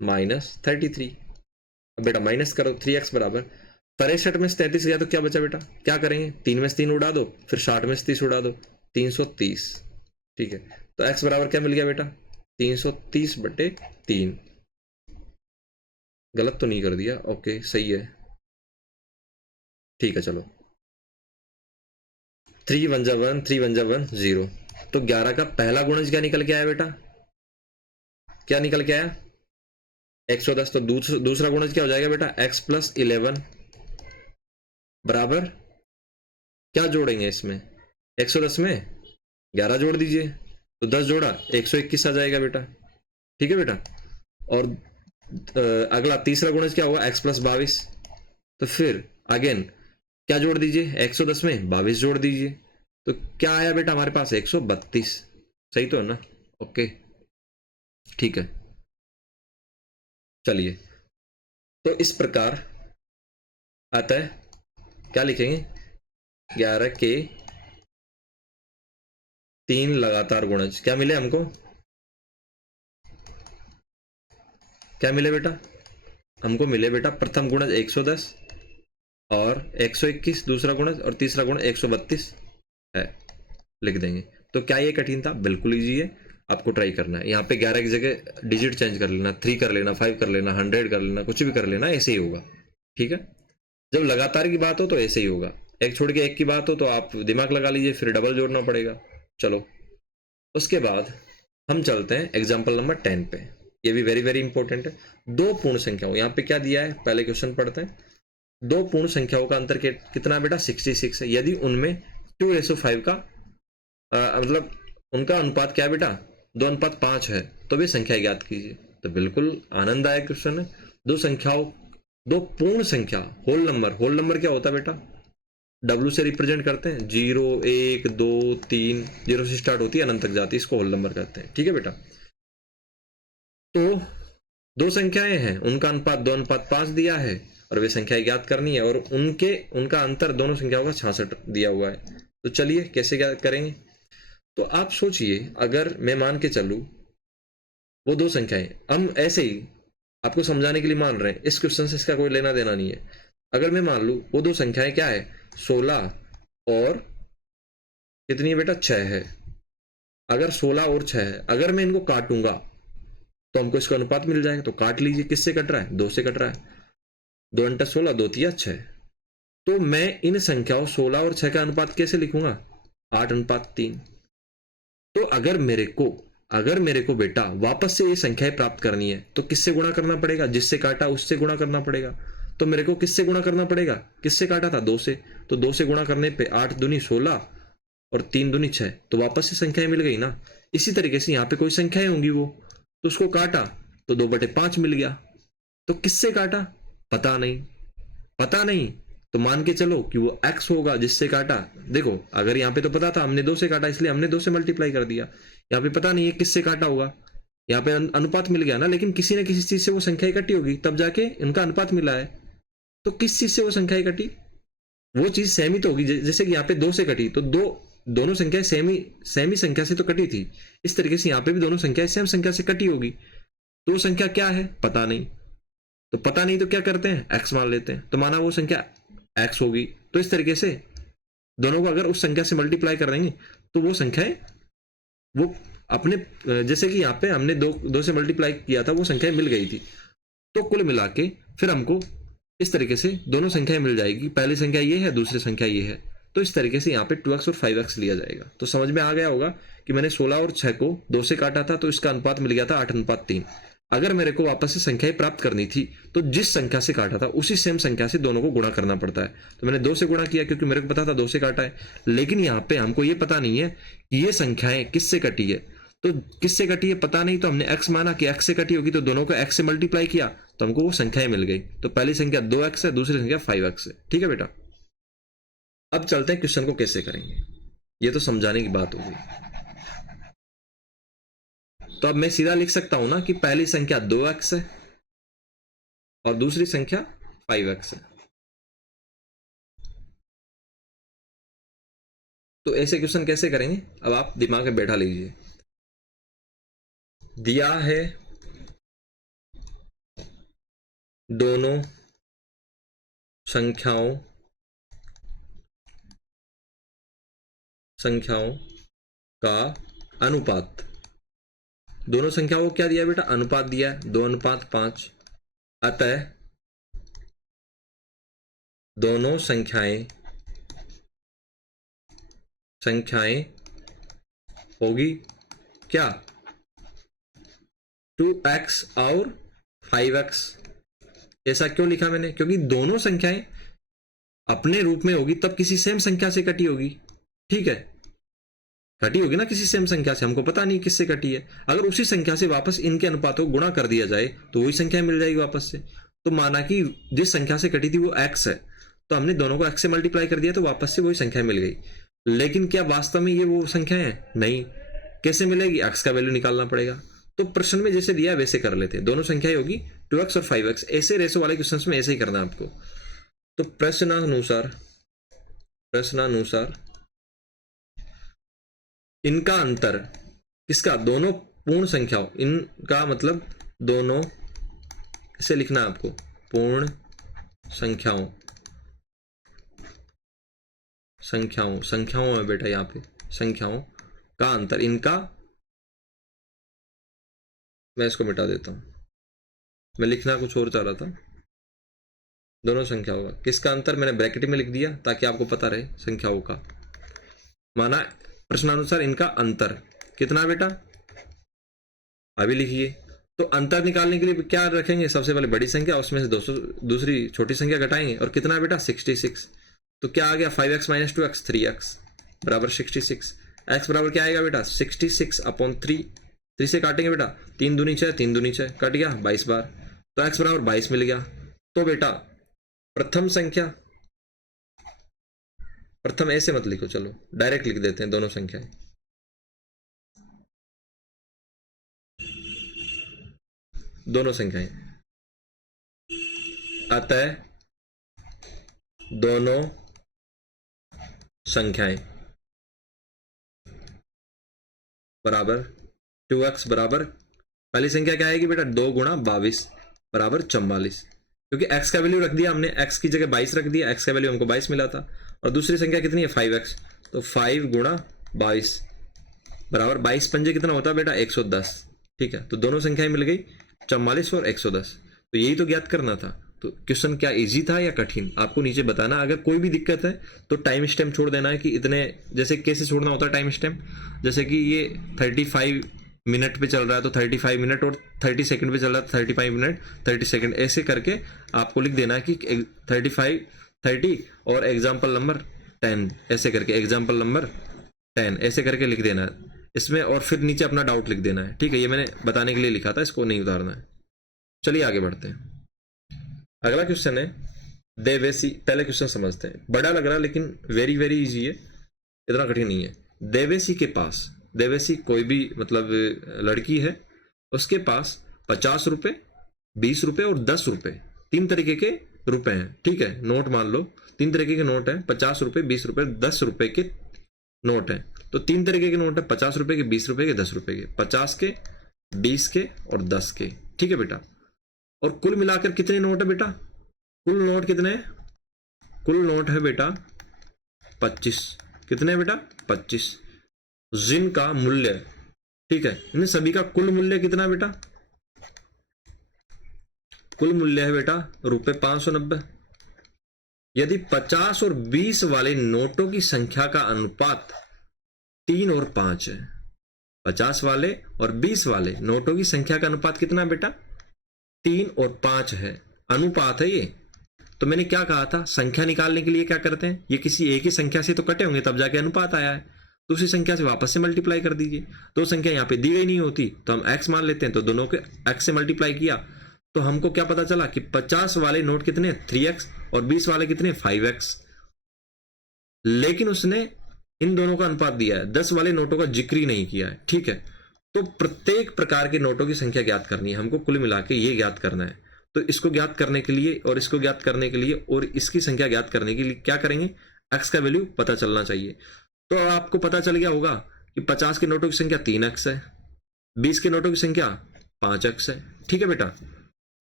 माइनस 33। अब बेटा माइनस करो, 3x बराबर 63 में से 33 गया तो क्या बचा बेटा, क्या करेंगे 3 में से 3 उड़ा दो, फिर 60 में से 30 उड़ा दो, 330। ठीक है, तो x बराबर क्या मिल गया बेटा 330/3। गलत तो नहीं कर दिया, ओके सही है, ठीक है। चलो 3 1 जा 1, 3 1 जा 1 0। तो 11 का पहला गुणज क्या निकल के आया बेटा, क्या निकल के आया 110। तो दूसरा गुणज क्या हो जाएगा बेटा x प्लस 11 बराबर क्या जोड़ेंगे इसमें 110 में 11 जोड़ दीजिए तो 10 जोड़ा 121 आ जाएगा बेटा। ठीक है बेटा, और अगला तीसरा गुणज क्या होगा x प्लस 22। तो फिर अगेन क्या जोड़ दीजिए 110 में 22 जोड़ दीजिए तो क्या आया बेटा हमारे पास 132। सही तो है ना, ओके ठीक है। चलिए तो इस प्रकार अतः क्या लिखेंगे 11 के 3 लगातार गुणज क्या मिले हमको, क्या मिले बेटा, हमको मिले बेटा प्रथम गुणज 110 और 121 दूसरा गुणज और तीसरा गुणज 132 है, लिख देंगे। तो क्या ये कठिन था, बिल्कुल इजी है, आपको ट्राई करना है। यहाँ पे 11 की जगह डिजिट चेंज कर लेना, 3 कर लेना, 5 कर लेना, 100 कर लेना, कुछ भी कर लेना, ऐसे ही होगा। ठीक है, जब लगातार की बात हो तो ऐसे ही होगा, एक छोड़ के एक की बात हो तो आप दिमाग लगा लीजिए, फिर डबल जोड़ना पड़ेगा। चलो उसके बाद हम चलते हैं एग्जाम्पल नंबर 10 पे, ये भी वेरी वेरी इंपॉर्टेंट है। दो पूर्ण संख्याओं, यहाँ पे क्या दिया है पहले क्वेश्चन पढ़ते हैं। दो पूर्ण संख्याओं का अंतर कितना बेटा 66 है। यदि उनमें 2:5 का मतलब उनका अनुपात क्या है बेटा 2:5 है तो भी संख्या ज्ञात कीजिए। तो बिल्कुल आनंददायक क्वेश्चन है। दो संख्याओं, दो पूर्ण संख्या, होल नंबर क्या होता है बेटा, W से रिप्रेजेंट करते हैं, 0 1 2 3, 0 से स्टार्ट होती है अनंत तक जाती है, इसको होल नंबर कहते हैं। ठीक है बेटा, तो दो संख्याएं हैं, उनका अनुपात 2:5 दिया है और वे संख्याएं ज्ञात करनी है, और उनका अंतर दोनों संख्याओं का 66 दिया हुआ है। तो चलिए कैसे क्या करेंगे। तो आप सोचिए, अगर मैं मान के चलूं वो दो संख्याएं, हम ऐसे ही आपको समझाने के लिए मान रहे हैं, इस क्वेश्चन से इसका कोई लेना देना नहीं है। अगर मैं मान लूं वो दो संख्याएं क्या है, 16 और कितनी है बेटा, 6 है। अगर 16 और 6 है, अगर मैं इनको काटूंगा तो हमको इसका अनुपात मिल जाएगा। तो काट लीजिए, किससे कट रहा है, 2 से कट रहा है, 2 × 16 2 × 6। तो मैं इन संख्याओं 16 और 6 का अनुपात कैसे लिखूंगा, 8:3। तो अगर मेरे को बेटा वापस से ये संख्याएं प्राप्त करनी है तो किससे गुणा करना पड़ेगा, जिससे काटा उससे गुणा करना पड़ेगा। तो मेरे को किससे गुणा करना पड़ेगा, किससे काटा था, 2 से। तो 2 से गुणा करने पे 8 दूनी 16 और 3 दूनी 6, तो वापस से संख्याएं मिल गई ना। इसी तरीके से यहाँ पे कोई संख्याएं होंगी वो, तो उसको काटा तो 2/5 मिल गया। तो किससे काटा, पता नहीं, तो मान के चलो कि वो x होगा जिससे काटा। देखो अगर यहाँ पे तो पता था, हमने 2 से काटा इसलिए हमने 2 से मल्टीप्लाई कर दिया। यहाँ पे पता नहीं है किससे काटा होगा, यहाँ पे अनुपात मिल गया ना, लेकिन किसी न किसी चीज से वो संख्या इकट्ठी होगी तब जाके इनका अनुपात मिला है। तो किस चीज से वो संख्या इकट्ठी, वो चीज सेम ही तो होगी। जैसे कि यहाँ पे 2 से कटी तो दोनों संख्याएं सेम ही संख्या से तो कटी थी, इस तरीके से यहाँ पे भी दोनों संख्याएं सेम संख्या से कटी होगी। तो वो संख्या क्या है, पता नहीं। तो पता नहीं तो क्या करते हैं, x मान लेते हैं, तो माना वो संख्या x होगी। तो इस तरीके से दोनों को अगर उस संख्या से मल्टीप्लाई कर देंगे तो वो संख्याएं वो अपने, जैसे कि यहाँ पे हमने 2 से मल्टीप्लाई किया था, वो संख्याएं मिल गई थी। तो कुल मिला के फिर हमको इस तरीके से दोनों संख्याएं मिल जाएगी, पहली संख्या ये है, दूसरी संख्या ये है। तो इस तरीके से यहाँ पे 2x और 5x लिया जाएगा। तो समझ में आ गया होगा कि मैंने 16 और 6 को 2 से काटा था, तो इसका अनुपात मिल गया था 8:3। अगर मेरे को वापस से संख्याएं प्राप्त करनी थी तो जिस संख्या से काटा था उसी सेम संख्या से दोनों को गुणा करना पड़ता है। तो मैंने 2 से गुणा किया क्योंकि मेरे को पता था 2 से काटा है, लेकिन यहाँ पे हमको ये पता नहीं है कि ये संख्याएं किससे कटी है। तो किससे कटी है पता नहीं, तो हमने x माना कि x से कटी होगी, तो दोनों को x से मल्टीप्लाई किया तो हमको वो संख्याएं मिल गई। तो पहली संख्या 2x है, दूसरी संख्या 5x है। ठीक है बेटा, अब चलते हैं क्वेश्चन को कैसे करेंगे, ये तो समझाने की बात होगी। तो अब मैं सीधा लिख सकता हूं ना कि पहली संख्या 2x है और दूसरी संख्या 5x है। तो ऐसे क्वेश्चन कैसे करेंगे, अब आप दिमाग में बैठा लीजिए। दिया है दोनों संख्याओं का अनुपात, दोनों संख्याओं को क्या दिया बेटा, अनुपात दिया है 2:5। अतः दोनों संख्याएं होगी क्या, 2x और 5x। ऐसा क्यों लिखा मैंने, क्योंकि दोनों संख्याएं अपने रूप में होगी तब किसी सेम संख्या से कटी होगी। ठीक है, कटी होगी ना किसी सेम संख्या से, हमको पता नहीं किससे कटी है। अगर उसी संख्या से वापस इनके अनुपातों को गुणा कर दिया जाए तो वही संख्या मिल जाएगी वापस से। तो माना कि जिस संख्या से कटी थी वो x है, तो हमने दोनों को x से मल्टीप्लाई कर दिया तो वापस से वही संख्या मिल गई। लेकिन क्या वास्तव में ये वो संख्या है, नहीं। कैसे मिलेगी, x का वैल्यू निकालना पड़ेगा। तो प्रश्न में जैसे दिया वैसे कर लेते हैं, दोनों संख्याएं होगी 2x और 5x। ऐसे रेशो वाले क्वेश्चन में ऐसे ही करना है आपको। तो प्रश्नानुसार इनका अंतर किसका, दोनों पूर्ण संख्याओं, इनका मतलब दोनों, इसे लिखना है आपको, पूर्ण संख्याओं है बेटा, यहाँ पे संख्याओं का अंतर, इनका, मैं इसको मिटा देता हूं, मैं लिखना कुछ और चाह रहा था। दोनों संख्याओं का किसका अंतर मैंने ब्रैकेट में लिख दिया ताकि आपको पता रहे संख्याओं का। माना प्रश्नानुसार इनका अंतर कितना बेटा, अभी लिखिए। तो अंतर निकालने के लिए क्या रखेंगे, सबसे पहले बड़ी संख्या, उसमें से 200 दूसरी छोटी संख्या घटाएंगे, और कितना बेटा 66। तो क्या आ गया, 5x - 2x 3x बराबर 66। x बराबर क्या आएगा बेटा 66/3, 3 से काटेंगे बेटा, 3 दूनी 6, 3 दूनी 6, कट गया 22 बार, तो x बराबर 22 मिल गया। तो बेटा प्रथम संख्या, प्रथम ऐसे मत लिखो, चलो डायरेक्ट लिख देते हैं दोनों संख्याएं। दोनों संख्याएं, अतः दोनों संख्याएं बराबर 2x बराबर, पहली संख्या क्या आएगी बेटा, 2 गुणा 22 बराबर 44, क्योंकि x का वैल्यू रख दिया हमने, x की जगह 22 रख दिया, x का वैल्यू हमको 22 मिला था। और दूसरी संख्या कितनी है 5x, तो 5 गुणा 22 बराबर 22 पंजे कितना होता है बेटा 110। ठीक है, तो दोनों संख्याएं मिल गई 44 और 110। तो यही तो ज्ञात करना था। तो क्वेश्चन क्या इजी था या कठिन, आपको नीचे बताना। अगर कोई भी दिक्कत है तो टाइम स्टैम्प छोड़ देना है कि इतने, जैसे कैसे छोड़ना होता है टाइम स्टैम्प, जैसे कि ये 35 मिनट पे चल रहा है तो 35 मिनट, और 30 सेकंड पे चल रहा है तो 35 मिनट 30 सेकंड, ऐसे करके आपको लिख देना है कि 35 30 और एग्जाम्पल नंबर 10, ऐसे करके एग्जाम्पल नंबर 10 ऐसे करके लिख देना है इसमें, और फिर नीचे अपना डाउट लिख देना है। ठीक है, ये मैंने बताने के लिए लिखा था, इसको नहीं उतारना है। चलिए आगे बढ़ते हैं। अगला क्वेश्चन है देवेसी। पहले क्वेश्चन समझते हैं, बड़ा लग रहा है लेकिन वेरी वेरी इजी है, इतना कठिन नहीं है। देवेसी के पास, देवेसी कोई भी मतलब लड़की है, उसके पास 50 रुपए, 20 रुपए और 10 रुपए, 3 तरीके के रुपए हैं। ठीक है, नोट मान लो 3 तरीके के नोट हैं, 50 रुपए, 20 रुपए, 10 रुपए के नोट हैं। तो 3 तरीके के नोट है, 50 रुपए के, 20 रुपए के, 10 रुपए के, 50 के, 20 के और 10 के। ठीक है बेटा, और कुल मिलाकर कितने नोट है बेटा, कुल नोट कितने हैं, कुल नोट है बेटा 25। कितने बेटा 25, जिनका मूल्य, ठीक है, इन सभी का कुल मूल्य कितना बेटा, कुल मूल्य है बेटा रुपए 590। यदि 50 और 20 वाले नोटों की संख्या का अनुपात 3 और 5 है, 50 वाले और 20 वाले नोटों की संख्या का अनुपात कितना बेटा 3 और 5 है, अनुपात है ये। तो मैंने क्या कहा था, संख्या निकालने के लिए क्या करते हैं, ये किसी एक ही संख्या से तो कटे होंगे तब जाके अनुपात आया है, तो उसी संख्या से वापस से मल्टीप्लाई कर दीजिए। दो संख्या यहाँ पे दी गई नहीं होती तो हम x मान लेते हैं, तो दोनों के x से मल्टीप्लाई किया तो हमको क्या पता चला कि 50 वाले नोट कितने 3x और 20 वाले कितने 5x। लेकिन उसने इन दोनों का अनुपात दिया है, 10 वाले नोटों का जिक्र ही नहीं किया है। ठीक है, तो प्रत्येक प्रकार के नोटों की संख्या ज्ञात करनी है हमको, कुल मिला के ये ज्ञात करना है। तो इसको ज्ञात करने के लिए और इसको ज्ञात करने के लिए और इसकी संख्या ज्ञात करने के लिए क्या करेंगे, x का वैल्यू पता चलना चाहिए। तो आपको पता चल गया होगा कि 50 के नोटों की संख्या 3x है, 20 के नोटों की संख्या 5x है। ठीक है बेटा,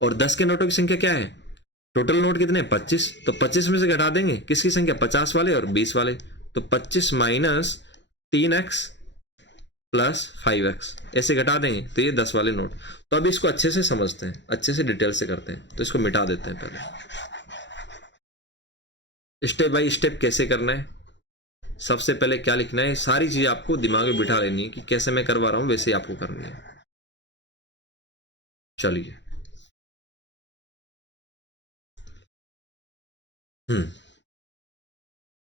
और 10 के नोटों की संख्या क्या है, टोटल नोट कितने 25, तो 25 में से घटा देंगे किसकी संख्या 50 वाले और 20 वाले, तो 25 माइनस 3x प्लस 5x ऐसे घटा देंगे तो ये 10 वाले नोट। तो अब इसको अच्छे से समझते हैं, अच्छे से डिटेल से करते हैं। तो इसको मिटा देते हैं पहले, स्टेप बाय स्टेप कैसे करना है। सबसे पहले क्या लिखना है, सारी चीज आपको दिमाग में बिठा लेनी है कि कैसे मैं करवा रहा हूं वैसे ही आपको करनी है। चलिए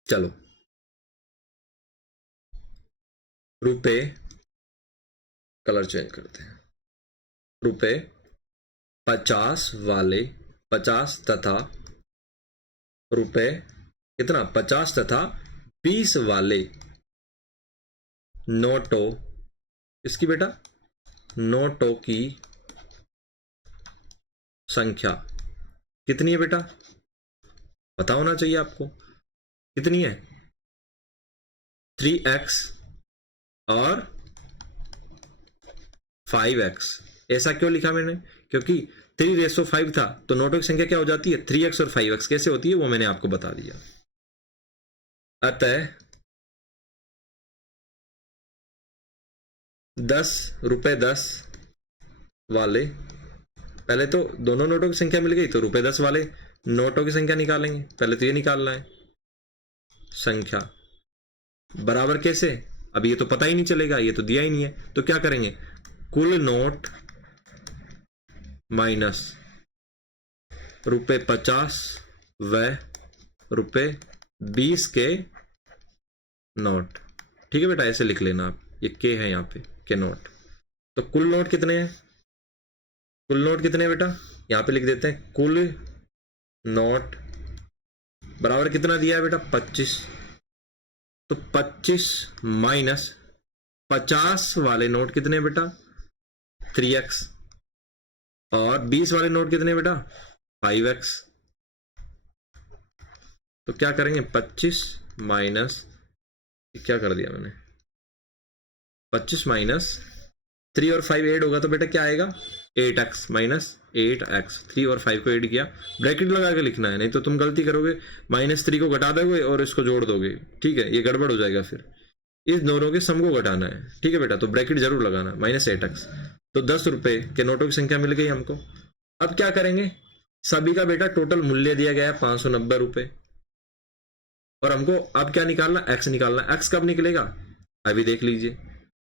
चलो, रुपए, कलर चेंज करते हैं, रुपए 50 वाले 50 तथा रुपए कितना 50 तथा 20 वाले नोटों, इसकी बेटा नोटों की संख्या कितनी है बेटा, पता होना चाहिए आपको कितनी है, 3x और 5x। ऐसा क्यों लिखा मैंने, क्योंकि 3:5 था तो नोटों की संख्या क्या हो जाती है 3x और 5x। कैसे होती है वो मैंने आपको बता दिया। अतः 10 रुपए 10 वाले, पहले तो दोनों नोटों की संख्या मिल गई तो रुपए 10 वाले नोटों की संख्या निकालेंगे। पहले तो ये निकालना है संख्या बराबर कैसे, अब ये तो पता ही नहीं चलेगा, ये तो दिया ही नहीं है। तो क्या करेंगे, कुल नोट माइनस रुपए 50 व रुपए 20 के नोट। ठीक है बेटा, ऐसे लिख लेना आप, ये के है यहाँ पे के नोट। तो कुल नोट कितने हैं, कुल नोट कितने हैं बेटा, यहां पे लिख देते हैं कुल नोट बराबर कितना दिया है बेटा 25। तो 25 माइनस 50 वाले नोट कितने बेटा 3x, और 20 वाले नोट कितने बेटा 5x। तो क्या करेंगे 25 माइनस, क्या कर दिया मैंने, 25 माइनस 3 और 5 ऐड होगा तो बेटा क्या आएगा 8x माइनस 8x। 3 और 5 को ऐड किया, ब्रैकेट लगा के लिखना है, नहीं तो तुम गलती करोगे -3 को घटा दोगे और इसको जोड़ दोगे, ठीक है, ये गड़बड़ हो जाएगा। फिर इस दोनों के सम को घटाना है, ठीक है बेटा, तो ब्रैकेट जरूर लगाना, -8x। तो 10 रुपए के नोटों की संख्या मिल गई हमको। अब क्या करेंगे, सभी का बेटा टोटल मूल्य दिया गया है 590 रुपए, और हमको अब क्या निकालना, x निकालना। x कब निकलेगा, अभी देख लीजिए।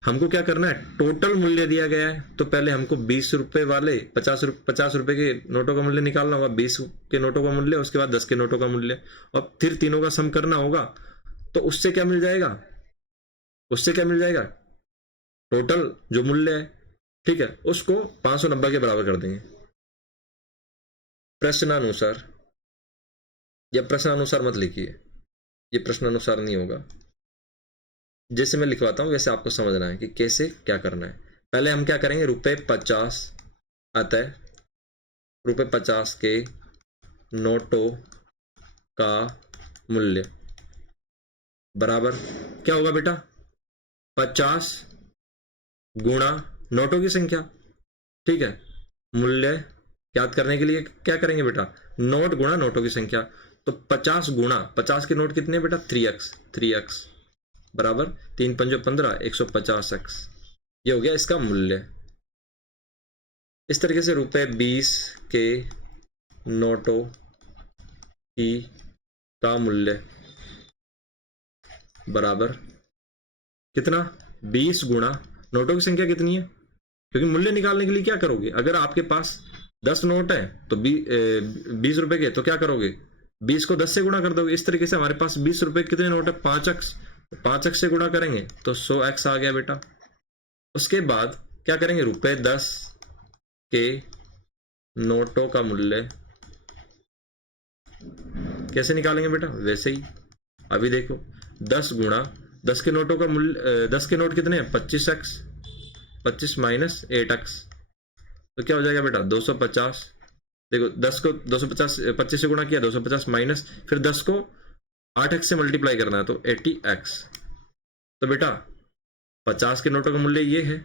हमको क्या करना है, टोटल मूल्य दिया गया है, तो पहले हमको 20 रुपए वाले 50 रुपए के नोटों का मूल्य निकालना होगा, 20 के नोटों का मूल्य, उसके बाद 10 के नोटों का मूल्य, और फिर तीनों का सम करना होगा। तो उससे क्या मिल जाएगा, उससे क्या मिल जाएगा, टोटल जो मूल्य है, ठीक है, उसको 590 के बराबर कर देंगे प्रश्नानुसार। या प्रश्नानुसार मत लिखिए, ये प्रश्नानुसार नहीं होगा, जैसे मैं लिखवाता हूं वैसे आपको समझना है कि कैसे क्या करना है। पहले हम क्या करेंगे, ₹50, अतः ₹50 के नोटों का मूल्य बराबर क्या होगा बेटा 50 गुणा नोटों की संख्या, ठीक है। मूल्य याद करने के लिए क्या करेंगे बेटा, नोट गुणा नोटों की संख्या। तो 50 गुणा 50 के नोट कितने बेटा 3x बराबर 3 पंजो 15, 150x। ये हो गया इसका मूल्य। इस तरीके से ₹20 के नोटों की का मूल्य बराबर कितना 20 गुणा नोटों की संख्या कितनी है, क्योंकि मूल्य निकालने के लिए क्या करोगे, अगर आपके पास 10 नोट है तो 20 रुपए के, तो क्या करोगे 20 को 10 से गुणा कर दोगे। इस तरीके से हमारे पास 20 रुपए कितने नोट है 5x, 5x से गुणा करेंगे तो 100x आ गया बेटा। उसके बाद क्या करेंगे, ₹10 के नोटों का मूल्य कैसे निकालेंगे बेटा, वैसे ही। अभी देखो 10 गुणा 10 के नोटों का मूल्य, 10 के नोट कितने हैं 25x, 25 माइनस 8x, तो क्या हो जाएगा बेटा 250। देखो 10 को 250 25 से गुणा किया 250 माइनस, फिर 10 को 8x से मल्टीप्लाई करना है तो 80x। तो बेटा 50 के नोटों का मूल्य ये है,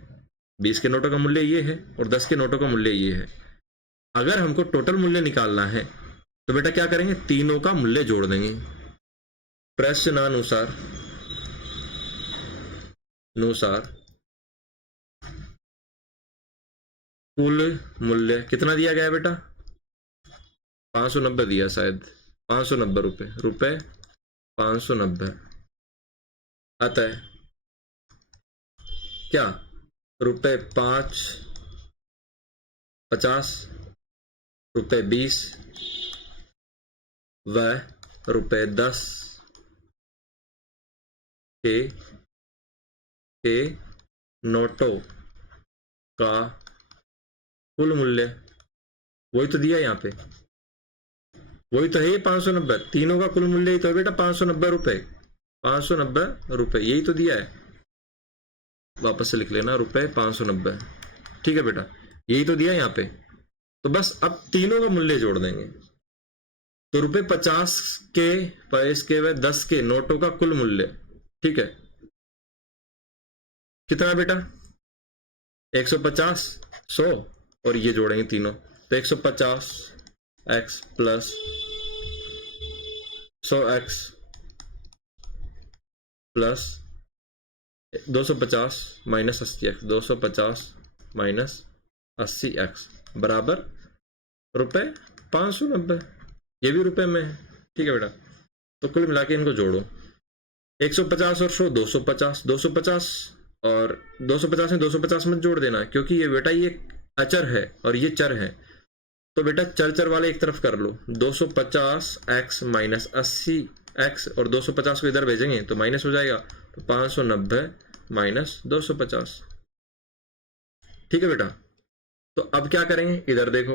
20 के नोटों का मूल्य ये है, और 10 के नोटों का मूल्य ये है। अगर हमको टोटल मूल्य निकालना है तो बेटा क्या करेंगे, तीनों का मूल्य जोड़ देंगे प्रश्नानुसार कुल मूल्य कितना दिया गया है बेटा 590 दिया शायद, 590 रुपए 590। अतः क्या ₹5 50 ₹20 व ₹10 के नोटों का कुल मूल्य, वही तो दिया यहाँ पे, वही तो है ये 590, तीनों का कुल मूल्य ही तो है बेटा 590 रुपए, 590 रुपए यही तो दिया है। वापस से लिख लेना ₹590, ठीक है बेटा, यही तो दिया यहाँ पे। तो बस अब तीनों का मूल्य जोड़ देंगे, तो ₹50 के 22 के व 10 के नोटों का कुल मूल्य, ठीक है, कितना बेटा 150 100, और ये जोड़ेंगे तीनों तो 150x plus 100x plus 250 minus 80x, 250 minus 80x बराबर ₹590। ये भी रुपए में है, ठीक है बेटा। तो कुल मिला के इनको जोड़ो, 150 और 100 250, 250 और 250 में 250 मत जोड़ देना, क्योंकि ये बेटा ये अचर है और ये चर है। तो बेटा चर वाले एक तरफ कर लो, 250x माइनस 80x, और 250 को इधर भेजेंगे तो माइनस हो जाएगा, तो 590 माइनस 250 ठीक है बेटा। तो अब क्या करेंगे, इधर देखो,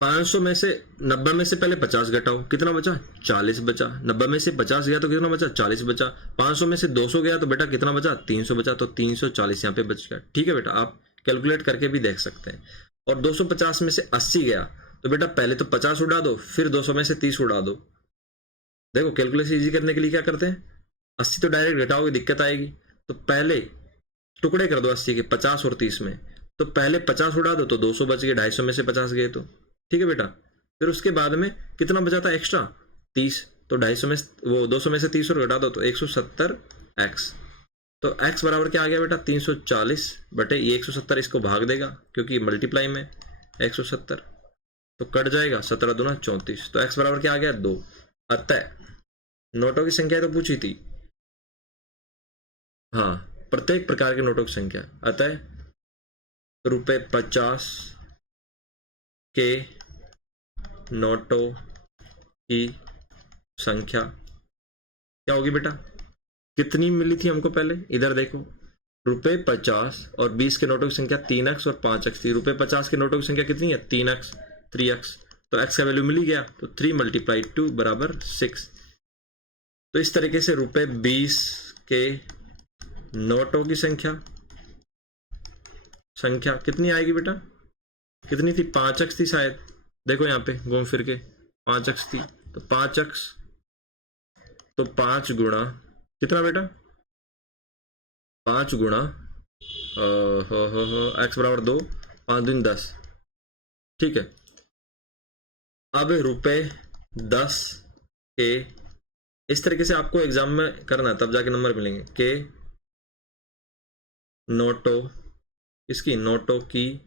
500 में से 90 में से पहले 50 घटाओ, कितना बचा, 40 बचा। 90 में से 50 गया तो कितना बचा, 40 बचा। 500 में से 200 गया तो बेटा कितना बचा, 300 बचा। तो 340 यहाँ पे बच गया। ठीक है बेटा, आप कैलकुलेट करके भी देख सकते हैं। और 250 में से 80 गया तो बेटा पहले तो 50 उड़ा दो, फिर 200 में से 30 उड़ा दो। देखो कैलकुलेशन इजी करने के लिए क्या करते हैं, 80 तो डायरेक्ट घटाओगे दिक्कत आएगी, तो पहले टुकड़े कर दो 80 के, 50 और 30 में। तो पहले 50 उड़ा दो तो 200 बच गए, 250 में से 50 गए तो। ठीक है बेटा, फिर उसके बाद में कितना बचा था एक्स्ट्रा, 30। तो 250 में वो 200 में से 30 और घटा दो तो 170 एक्स। तो x बराबर क्या आ गया बेटा, 340 बटे ये 170, इसको भाग देगा क्योंकि मल्टीप्लाई में 170, तो कट जाएगा, 17 दूना 34। तो x बराबर क्या आ गया, 2। अतः नोटों की संख्या तो पूछी थी, हाँ, प्रत्येक प्रकार के नोटों की संख्या। अतः ₹50 के नोटों की संख्या क्या होगी बेटा, कितनी मिली थी हमको पहले, इधर देखो, ₹50 और 20 के नोटों की संख्या 3x और 5x थी। ₹50 के नोटों की संख्या कितनी है, 3x, 3x। तो x का वैल्यू मिल ही गया, तो 3 × 2 बराबर 6। तो इस तरीके से ₹20 के नोटों की संख्या कितनी आएगी बेटा, कितनी थी, 5x थी शायद। देखो यहाँ पे घूम फिर के 5x थी, तो 5x, तो 5 गुणा कितना बेटा, 5 गुणा x बराबर 2, 5 दूनी 10। ठीक है, अब ₹10 के, इस तरीके से आपको एग्जाम में करना है, तब जाके नंबर मिलेंगे। के नोटों, इसकी नोटों की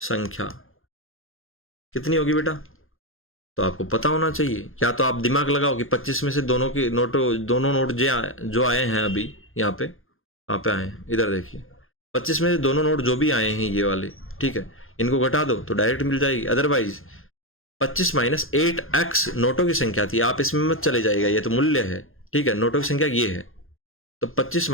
संख्या कितनी होगी बेटा, तो आपको पता होना चाहिए। या तो आप दिमाग लगाओ कि 25 में से दोनों नोट जो आए हैं अभी यहाँ पे आए हैं, इधर देखिए, 25 में से दोनों नोट जो भी आए हैं ये वाले, ठीक है, इनको घटा दो तो डायरेक्ट मिल जाएगी। अदरवाइज 25 - 8x नोटों की संख्या थी, आप इसमें मत चले जाएगा, ये तो मूल्य है। ठीक है, नोटों की संख्या ये है, तो 25 -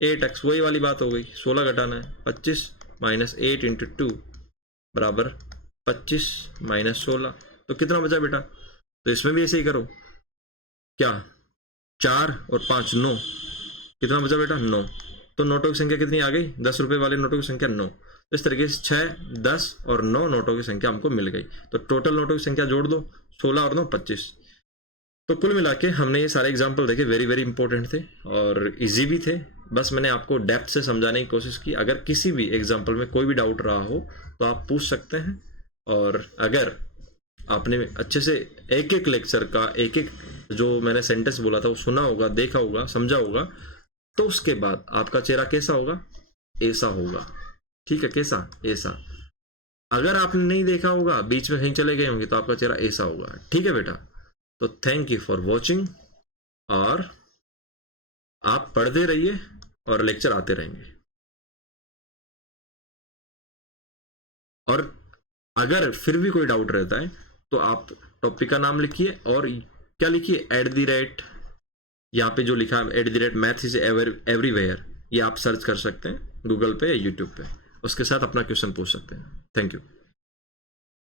8x वही वाली बात हो गई, 16 घटाना है। 25 - 8 × 2 बराबर 25 - 16, तो कितना बचा बेटा, तो इसमें भी ऐसे ही करो, क्या, 4 और 5 9, कितना बचा बेटा, 9। तो नोटों की संख्या कितनी आ गई, 10 रुपए वाले नोटों की संख्या 9। तो इस तरीके से 6, 10 और 9 नोटों की संख्या हमको मिल गई। तो टोटल नोटों की संख्या जोड़ दो, 16 और 9 25। तो कुल मिला के हमने ये सारे एग्जाम्पल देखे, वेरी वेरी इंपॉर्टेंट थे और इजी भी थे। बस मैंने आपको डेप्थ से समझाने की कोशिश की। अगर किसी भी एग्जाम्पल में कोई भी डाउट रहा हो तो आप पूछ सकते हैं। और अगर आपने अच्छे से एक एक लेक्चर का एक एक जो मैंने सेंटेंस बोला था वो सुना होगा, देखा होगा, समझा होगा, तो उसके बाद आपका चेहरा कैसा होगा, ऐसा होगा। ठीक है, कैसा, ऐसा। अगर आपने नहीं देखा होगा, बीच में कहीं चले गए होंगे, तो आपका चेहरा ऐसा होगा। ठीक है बेटा, तो थैंक यू फॉर वॉचिंग, और आप पढ़ते रहिए और लेक्चर आते रहेंगे। और अगर फिर भी कोई डाउट रहता है तो आप टॉपिक का नाम लिखिए और क्या लिखिए, @ यहाँ पे जो लिखा है @math is everywhere, ये आप सर्च कर सकते हैं गूगल पे या यूट्यूब पे, उसके साथ अपना क्वेश्चन पूछ सकते हैं। Thank you.